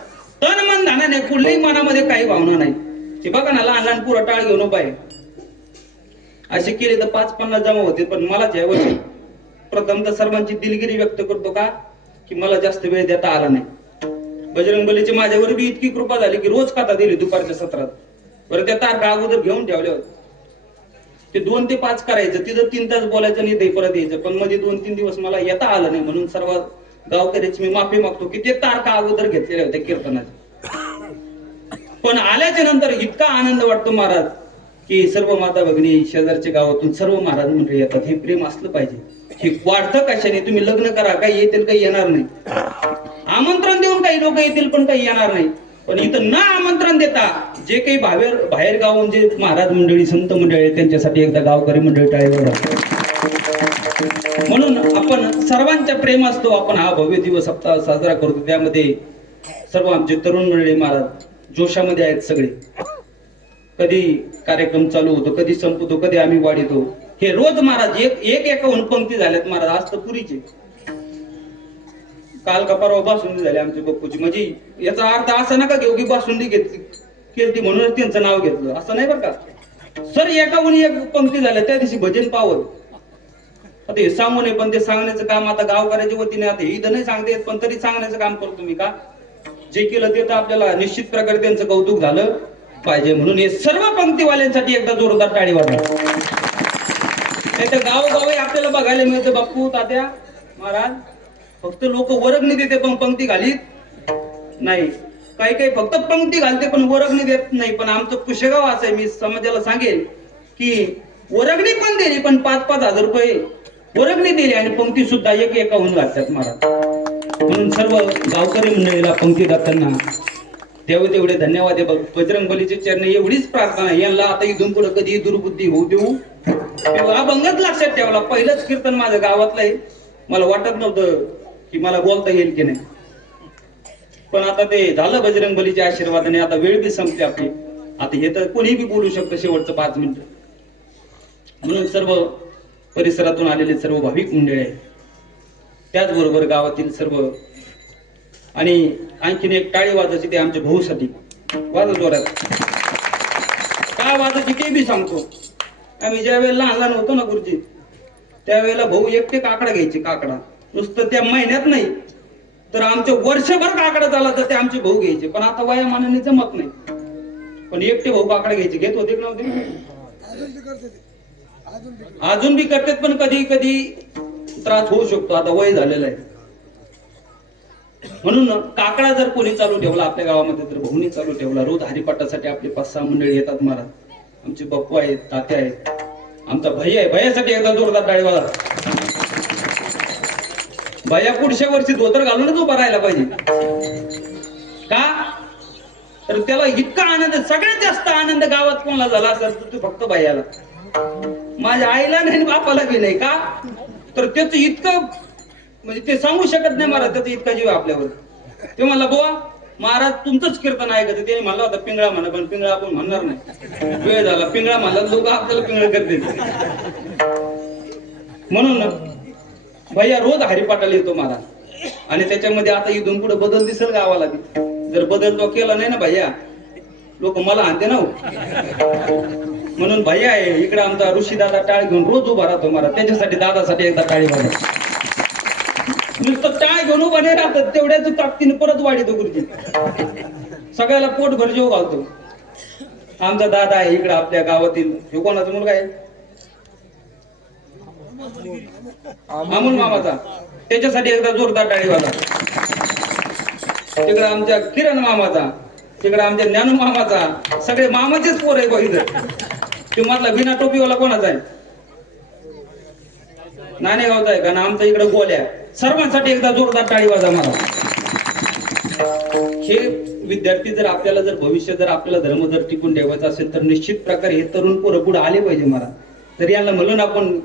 तन मन धानाने, कुठल्याही मनामध्ये काही भावना नाही. ते बघा ना लहान लहान पोरं टाळ घेऊन उभा आहे. असे केले तर 5-50 जमा होते. पण मला ज्यावेळी प्रथम तर सर्वांची दिलगिरी व्यक्त करतो का की मला जास्त वेळ देता आला नाही. बजरंगबलीची माझ्यावर बी इतकी कृपा झाली की रोज कथा दिली दुपारच्या सत्रात. बरं त्या तारखा अगोदर घेऊन ठेवल्या होत्या. ते 2 ते 5 करायचं, तिथं 3 तास बोलायचं नाही, ते परत यायचं. पण मध्ये 2-3 दिवस मला येता आलं नाही, म्हणून सर्व गावकऱ्याची मी माफी मागतो की ते तारखा अगोदर घेतलेल्या होत्या कीर्तनाच्या. पण आल्याच्या नंतर इतका आनंद वाटतो महाराज की सर्व माता भगिनी शेजारच्या गावातून सर्व महाराज मंडळी येतात. हे प्रेम असलं पाहिजे. हे वाढतं कशाने, तुम्ही लग्न करा, काही येतील काही येणार नाही. आमंत्रण देऊन काही लोक येतील पण काही येणार नाही. पण इथं न आमंत्रण देता जे काही बाहेर गावून जे महाराज मंडळी संत मंडळी त्यांच्यासाठी एकदा गावकरी मंडळी टाळेवर राहतात. म्हणून आपण सर्वांच्या प्रेम असतो. आपण हा भव्य दिवस सप्ताह साजरा करतो. त्यामध्ये सर्व आमचे तरुण मंडळी महाराज जोशामध्ये आहेत सगळे. कधी कार्यक्रम चालू होतो, कधी संपतो, कधी आम्ही वाढितो. हे रोज महाराज एक एकाहून पंक्ती झाल्यात महाराज. आज तर पुरीचे, काल का परवा बासुंदी झाली आमच्या बप्पूची. म्हणजे याचा अर्थ असा नका घेऊ की बासुंदी घेतली केली म्हणूनच त्यांचं नाव घेतलं, असं नाही बरं का सर. एकाहून एक पंक्ती झाल्या त्या दिवशी भजन पावत. आता हे सांगू नये पण ते सांगण्याचं काम आता गावकऱ्याच्या वतीने, आता इथं नाही सांगता येत पण तरी सांगण्याचं काम करतो मी. का जे केलं ते तर आपल्याला निश्चित प्रकारे त्यांचं कौतुक झालं पाहिजे. म्हणून हे सर्व पंक्तीवाल्यांसाठी एकदा जोरदार टाळी वाजवा. नाही तर गावोगावी आपल्याला बघायला मिळतं बाप्पू तात्या महाराज फक्त लोक वर्गणी देते पण पंक्ती घालीत नाही. काही काही फक्त पंक्ती घालते पण वर्गणी देत नाही. पण आमचं कुशेगाव असं आहे, मी समाजाला सांगेल की वर्गणी पण दिली पण 5,000-5,000 रुपये वर्गणी दिली आणि पंक्ती सुद्धा एक एकाहून घालतात महाराज. म्हणून सर्व गावकरी मंडळीला पंक्ती जाताना तेवढे धन्यवाद आहे. बजरंग बलीचे चरणी एवढीच प्रार्थना आहे, यांना आता इथून पुढे कधी दुर्बुद्धी होऊ देऊ. अभंगच लक्षात ठेवला. पहिलंच कीर्तन माझं गावातलं आहे. मला वाटत नव्हतं की मला बोलता येईल की नाही, पण आता ते झालं बजरंग बलीच्या आशीर्वादाने. आता वेळ बी संपली आपली. आता हे तर कोणी बी बोलू शकतं शेवटचं 5 मिनिटं. म्हणून सर्व परिसरातून आलेले सर्व भाविक मंडळी आहेत, त्याचबरोबर गावातील सर्व. आणि आणखीन एक टाळी वाजायची ते आमच्या भाऊसाठी. वाजा जोरात. का वाजायची ते बी सांगतो. आम्ही ज्या वेळेला लहान लहान होतो ना गुरुजी, त्यावेळेला भाऊ एकटे काकडा घ्यायचे. काकडा नुसतं त्या महिन्यात नाही तर आमच्या वर्षभर काकडा झाला तर ते आमचे भाऊ घ्यायचे. पण आता वयामानाने जमत नाही, पण एकटे भाऊ काकडा घ्यायचे. घेत होते की नव्हते? अजून बी करतात पण कधी कधी त्रास होऊ शकतो. आता वय झालेलं आहे. म्हणून काकडा जर कोणी चालू ठेवला आपल्या गावामध्ये तर भाऊनी चालू ठेवला. रोज हरिपाठासाठी आपले 5-6 मंडळी येतात महाराज. आमचे बाप्पू आहेत, तात्या आहेत, आमचा भैया आहे. भैयासाठी एकदा जोरदार टाळी वाजवा. भैया पुढच्या वर्षी धोतर घालूनच उभा राहायला पाहिजे. का तर त्याला इतका आनंद, सगळ्यात जास्त आनंद गावात कोणाला झाला असेल तर तो फक्त भैयाला. माझ्या आईला नाही बापाला बी नाही. का तर त्याचं इतकं म्हणजे ते सांगू शकत नाही महाराज. त्याचा इतका जीव आपल्यावर. ते म्हणला बुवा महाराज तुमचंच कीर्तन ऐकायचं. त्याने म्हणला होता पिंगळा म्हणा, पण पिंगळा आपण म्हणणार नाही. वेळ झाला. पिंगळा म्हणला लोक आपल्याला पिंगळ करते. म्हणून भैया रोज हरिपाठाला येतो महाराज. आणि त्याच्यामध्ये आता इथून पुढे बदल दिसेल गावाला बी. जर बदल तो केला नाही ना भैया लोक मला आणते ना. म्हणून भैया आहे इकडे आमचा ऋषी दादा टाळ घेऊन रोज उभा राहतो महाराज. त्याच्यासाठी दादासाठी एकदा टाळी वाजवा. नुसतं टाळ घेऊन उभा नाही राहतात, तेवढ्याच ताकदीने परत वाढीतो गुरुजी. सगळ्याला पोट भर जेव घालतो. आमचा दादा आहे इकडे आपल्या गावातील. हे कोणाचा मुलगा आहे? अमोल मामाचा. त्याच्यासाठी एकदा जोरदार टाळी वाजवा. तिकडे आमच्या किरण मामाचा, तिकडे आमच्या ज्ञानू मामाचा. सगळे मामाचेच पोर आहे बघ इथं. ते मधला बिना टोपीवाला कोणाचा आहे? नाणेगावचा आहे का ना? आमचा इकडे गोल्या. सर्वांसाठी एकदा जोरदार टाळी वाजवा मला. हे विद्यार्थी जर आपल्याला जर भविष्य जर आपल्याला धर्म जर टिकून ठेवायचा असेल तर निश्चित प्रकारे हे तरुण पोरं पुढे आले पाहिजे मला. तर यांना म्हणून आपण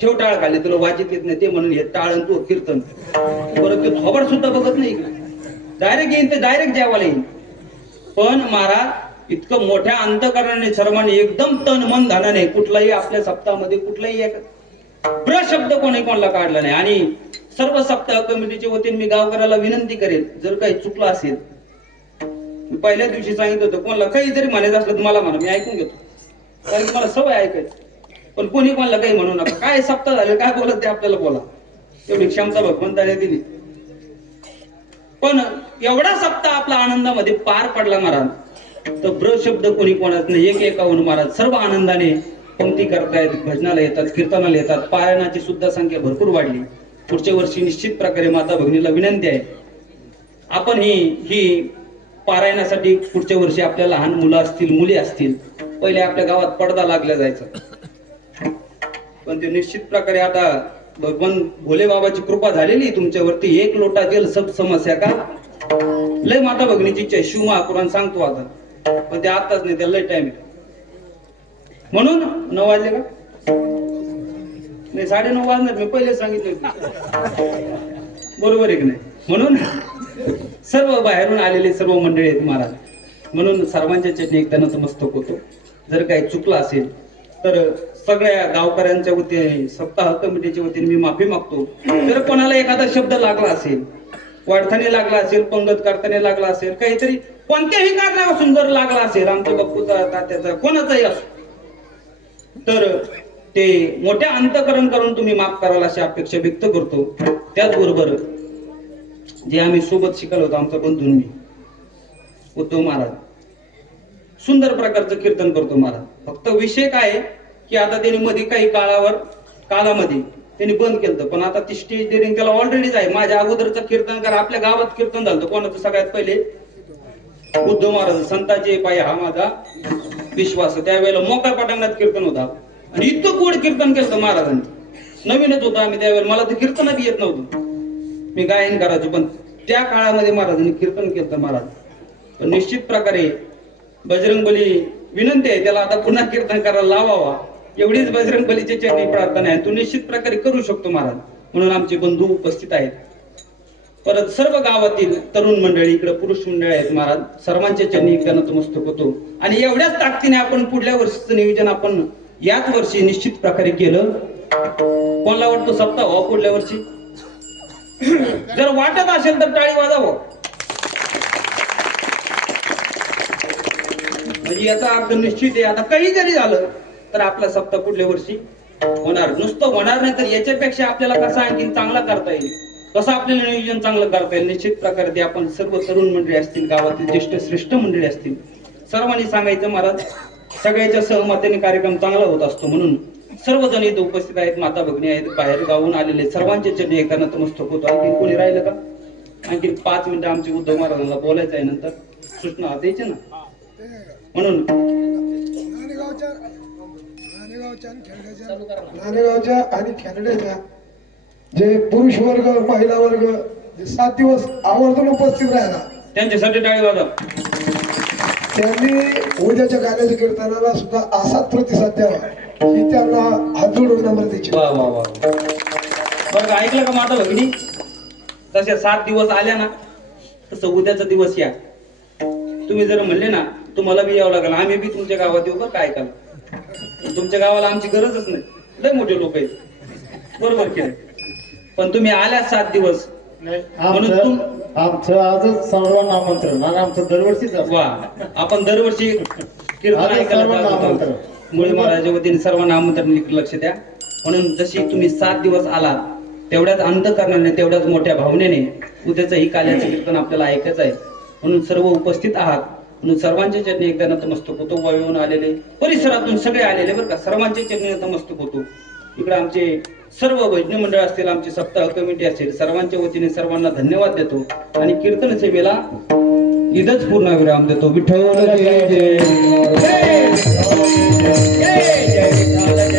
ठेव टाळ खाली तुला वाचित येत नाही ते म्हणून हे टाळ आणि तो कीर्तन परत ते थोबड सुद्धा बघत नाही. डायरेक्ट येईन ते डायरेक्ट जेवायला येईन. पण महाराज इतकं मोठ्या अंतकरणाने सर्वांनी एकदम तन मन धनाने कुठलाही आपल्या सप्ताहामध्ये कुठलाही एक प्रशब्द कोणाला काढला नाही. आणि सर्व सप्ताह कमिटीच्या वतीने मी गावकऱ्याला विनंती करेल जर काही चुकलं असेल. मी पहिल्या दिवशी सांगितलं होतं कोणाला काही जरी म्हणायचं असलं तर मला म्हणा, मी ऐकून घेतो. कारण मला सवय ऐकायची. पण कोणी कोणाला काही म्हणू नका. काय सप्ताह झाले काय बोलत ते आपल्याला बोला. तेवढी क्षमता भगवंताने दिली. पण एवढा सप्ताह आपला आनंदामध्ये पार पडला महाराज. तर ब्र शब्द कोणी कोणाच नाही. एक एकावन्न महाराज सर्व आनंदाने पंक्ती करतायत, भजनाला येतात, कीर्तनाला येतात. पारायणाची सुद्धा संख्या भरपूर वाढली. पुढच्या वर्षी निश्चित प्रकारे माता भगिनीला विनंती आहे आपण ही पारायणासाठी पुढच्या वर्षी आपल्या लहान मुलं असतील मुली असतील पहिले आपल्या गावात पडदा लागला जायचा. पण ते निश्चित प्रकारे आता भगवान भोले बाबाची कृपा झालेली तुमच्यावरती. 1 लोटा जल सब समस्या का लय माता भगिनीची इच्छा. शिव महापुराण सांगतो आता, पण ते आताच नाही, त्याला लय टाइम आहे. म्हणून 9 वाजले का नाही? 9:30 वाजणार. मी पहिले सांगितले बरोबर आहे की नाही? म्हणून सर्व बाहेरून आलेले सर्व मंडळी आहेत महाराज. म्हणून सर्वांच्या चरणी एकदा नतमस्तक होतो. जर काही चुकलं असेल तर सगळ्या गावकऱ्यांच्या वतीने सप्ताह कमिटीच्या वतीने मी माफी मागतो. जर कोणाला एखादा शब्द लागला असेल, वाढताना लागला असेल, पंगत करताना लागला असेल, काहीतरी कोणत्याही कारणापासून जर लागला असेल, आमच्या बाप्पूचा तात्याचा कोणाचाही असो, तर ते मोठ्या अंतकरण करून तुम्ही माफ कराल अशी अपेक्षा व्यक्त करतो. त्याचबरोबर जे आम्ही सोबत शिकलो होतो, आमचा बंधूंनी उद्धव महाराज सुंदर प्रकारचं कीर्तन करतो महाराज. फक्त विषय काय आहे की आता त्यांनी मध्ये काही कालामध्ये त्यांनी बंद केलं, पण आता ती स्टेज डेअरिंग त्याला ऑलरेडीच आहे. माझ्या अगोदरचं कीर्तनकार आपल्या गावात कीर्तन झालं कोणाचं सगळ्यात पहिले उद्धव महाराज. संताचे पाय हा माझा विश्वास. त्यावेळेला मोकळ्या पटांगणात कीर्तन होता आणि इतकं गोड कीर्तन केलं महाराजांनी. नवीनच होतं आम्ही त्यावेळेला, मला तर कीर्तन बी येत नव्हतं, मी गायन करायचो, पण त्या काळामध्ये महाराजांनी कीर्तन केलं महाराज. पण निश्चित प्रकारे बजरंगबली विनंती आहे त्याला आता पुन्हा कीर्तन करायला लावावा, एवढीच बजरंगबलीची चरणी प्रार्थना आहे. तो निश्चित प्रकारे करू शकतो महाराज. म्हणून आमचे बंधू उपस्थित आहेत, परत सर्व गावातील तरुण मंडळी, इकडे पुरुष मंडळी आहेत महाराज. सर्वांच्या चरणी एकदा नतमस्तक होतो आणि एवढ्याच ताकदीने आपण पुढल्या वर्षीचं नियोजन आपण याच वर्षी निश्चित प्रकारे केलं. कोणाला वाटतं सप्ताह पुढल्या वर्षी? जर वाटत असेल तर टाळी वाजावं. म्हणजे याचा अर्थ निश्चित आहे, आता काही जरी झालं तर आपला सप्ताह पुढल्या वर्षी होणार. नुसतं होणार नाही तर याच्यापेक्षा आपल्याला कसं आणखी चांगला करता येईल, कसं आपल्याला नियोजन चांगलं करता येईल, निश्चित प्रकारे ते आपण सर्व तरुण मंडळी असतील, गावातील ज्येष्ठ श्रेष्ठ मंडळी असतील, सर्वांनी सांगायचं महाराज. सगळ्याच्या सहमतीने कार्यक्रम चांगला होत असतो. म्हणून सर्वजण इथे उपस्थित आहेत, माता भगिनी आहेत, बाहेर गावून आलेले, सर्वांच्या चरणी एका नतमस्तक होतो. आणखी कोणी राहिलं का? आणखी 5 मिनिटं आमचे उद्धव महाराजांना बोलायचं आहे, नंतर सूचना द्यायची ना. म्हणून नाणेगावच्या आणि खेरड्याच्या जे पुरुष वर्ग महिला वर्ग जे 7 दिवस आवर्जून उपस्थित राहिला त्यांच्यासाठी टाळी वाजवा. त्यांनी उद्याच्या गाण्याच्या कीर्तनाला सुद्धा असाच प्रतिसाद द्यावा ही त्यांना हात जोडून नम्र द्यायची. वा वा वा. बरं का, ऐकलं का माता भगिनी? तशा 7 दिवस आल्या ना, तसं उद्याचा दिवस या. तुम्ही जर म्हणले ना तुम्हाला बी यावं लागेल, आम्ही बी तुमच्या गावात येऊ. बरं काय ऐकाल, तुमच्या गावाला आमची गरजच नाही, लय मोठे लोक आहेत, बरोबर केलं. पण तुम्ही आल्या 7 दिवस म्हणून आमचं आजच सर्वांना आमंत्रण आणि आमचं दरवर्षीच असतं. वा, आपण दरवर्षी कीर्तन आजच ऐकायला सर्वांना जात आमंत्रण. होतो. मुळे महाराजाच्या वतीने सर्वांना आमंत्रण, लक्ष द्या. म्हणून जशी तुम्ही 7 दिवस आला तेवढ्याच अंतकरणाने, तेवढ्याच मोठ्या भावनेने उद्याचं ही काल्याचं कीर्तन आपल्याला ऐकायचं आहे. म्हणून सर्व उपस्थित आहात, म्हणून सर्वांच्या चरणी एकदा नतमस्तक होतो. वाळून आलेले, परिसरातून सगळे आलेले बरं का, सर्वांच्या चरणी नतमस्तक होतो. इकडे आमचे सर्व वैज्ञ मंडळ असतील, आमची सप्ताह कमिटी असेल, सर्वांच्या वतीने सर्वांना धन्यवाद देतो आणि कीर्तन सेवेला इथंच पूर्ण विराम देतो. विठ्ठल जय जय जय जय जय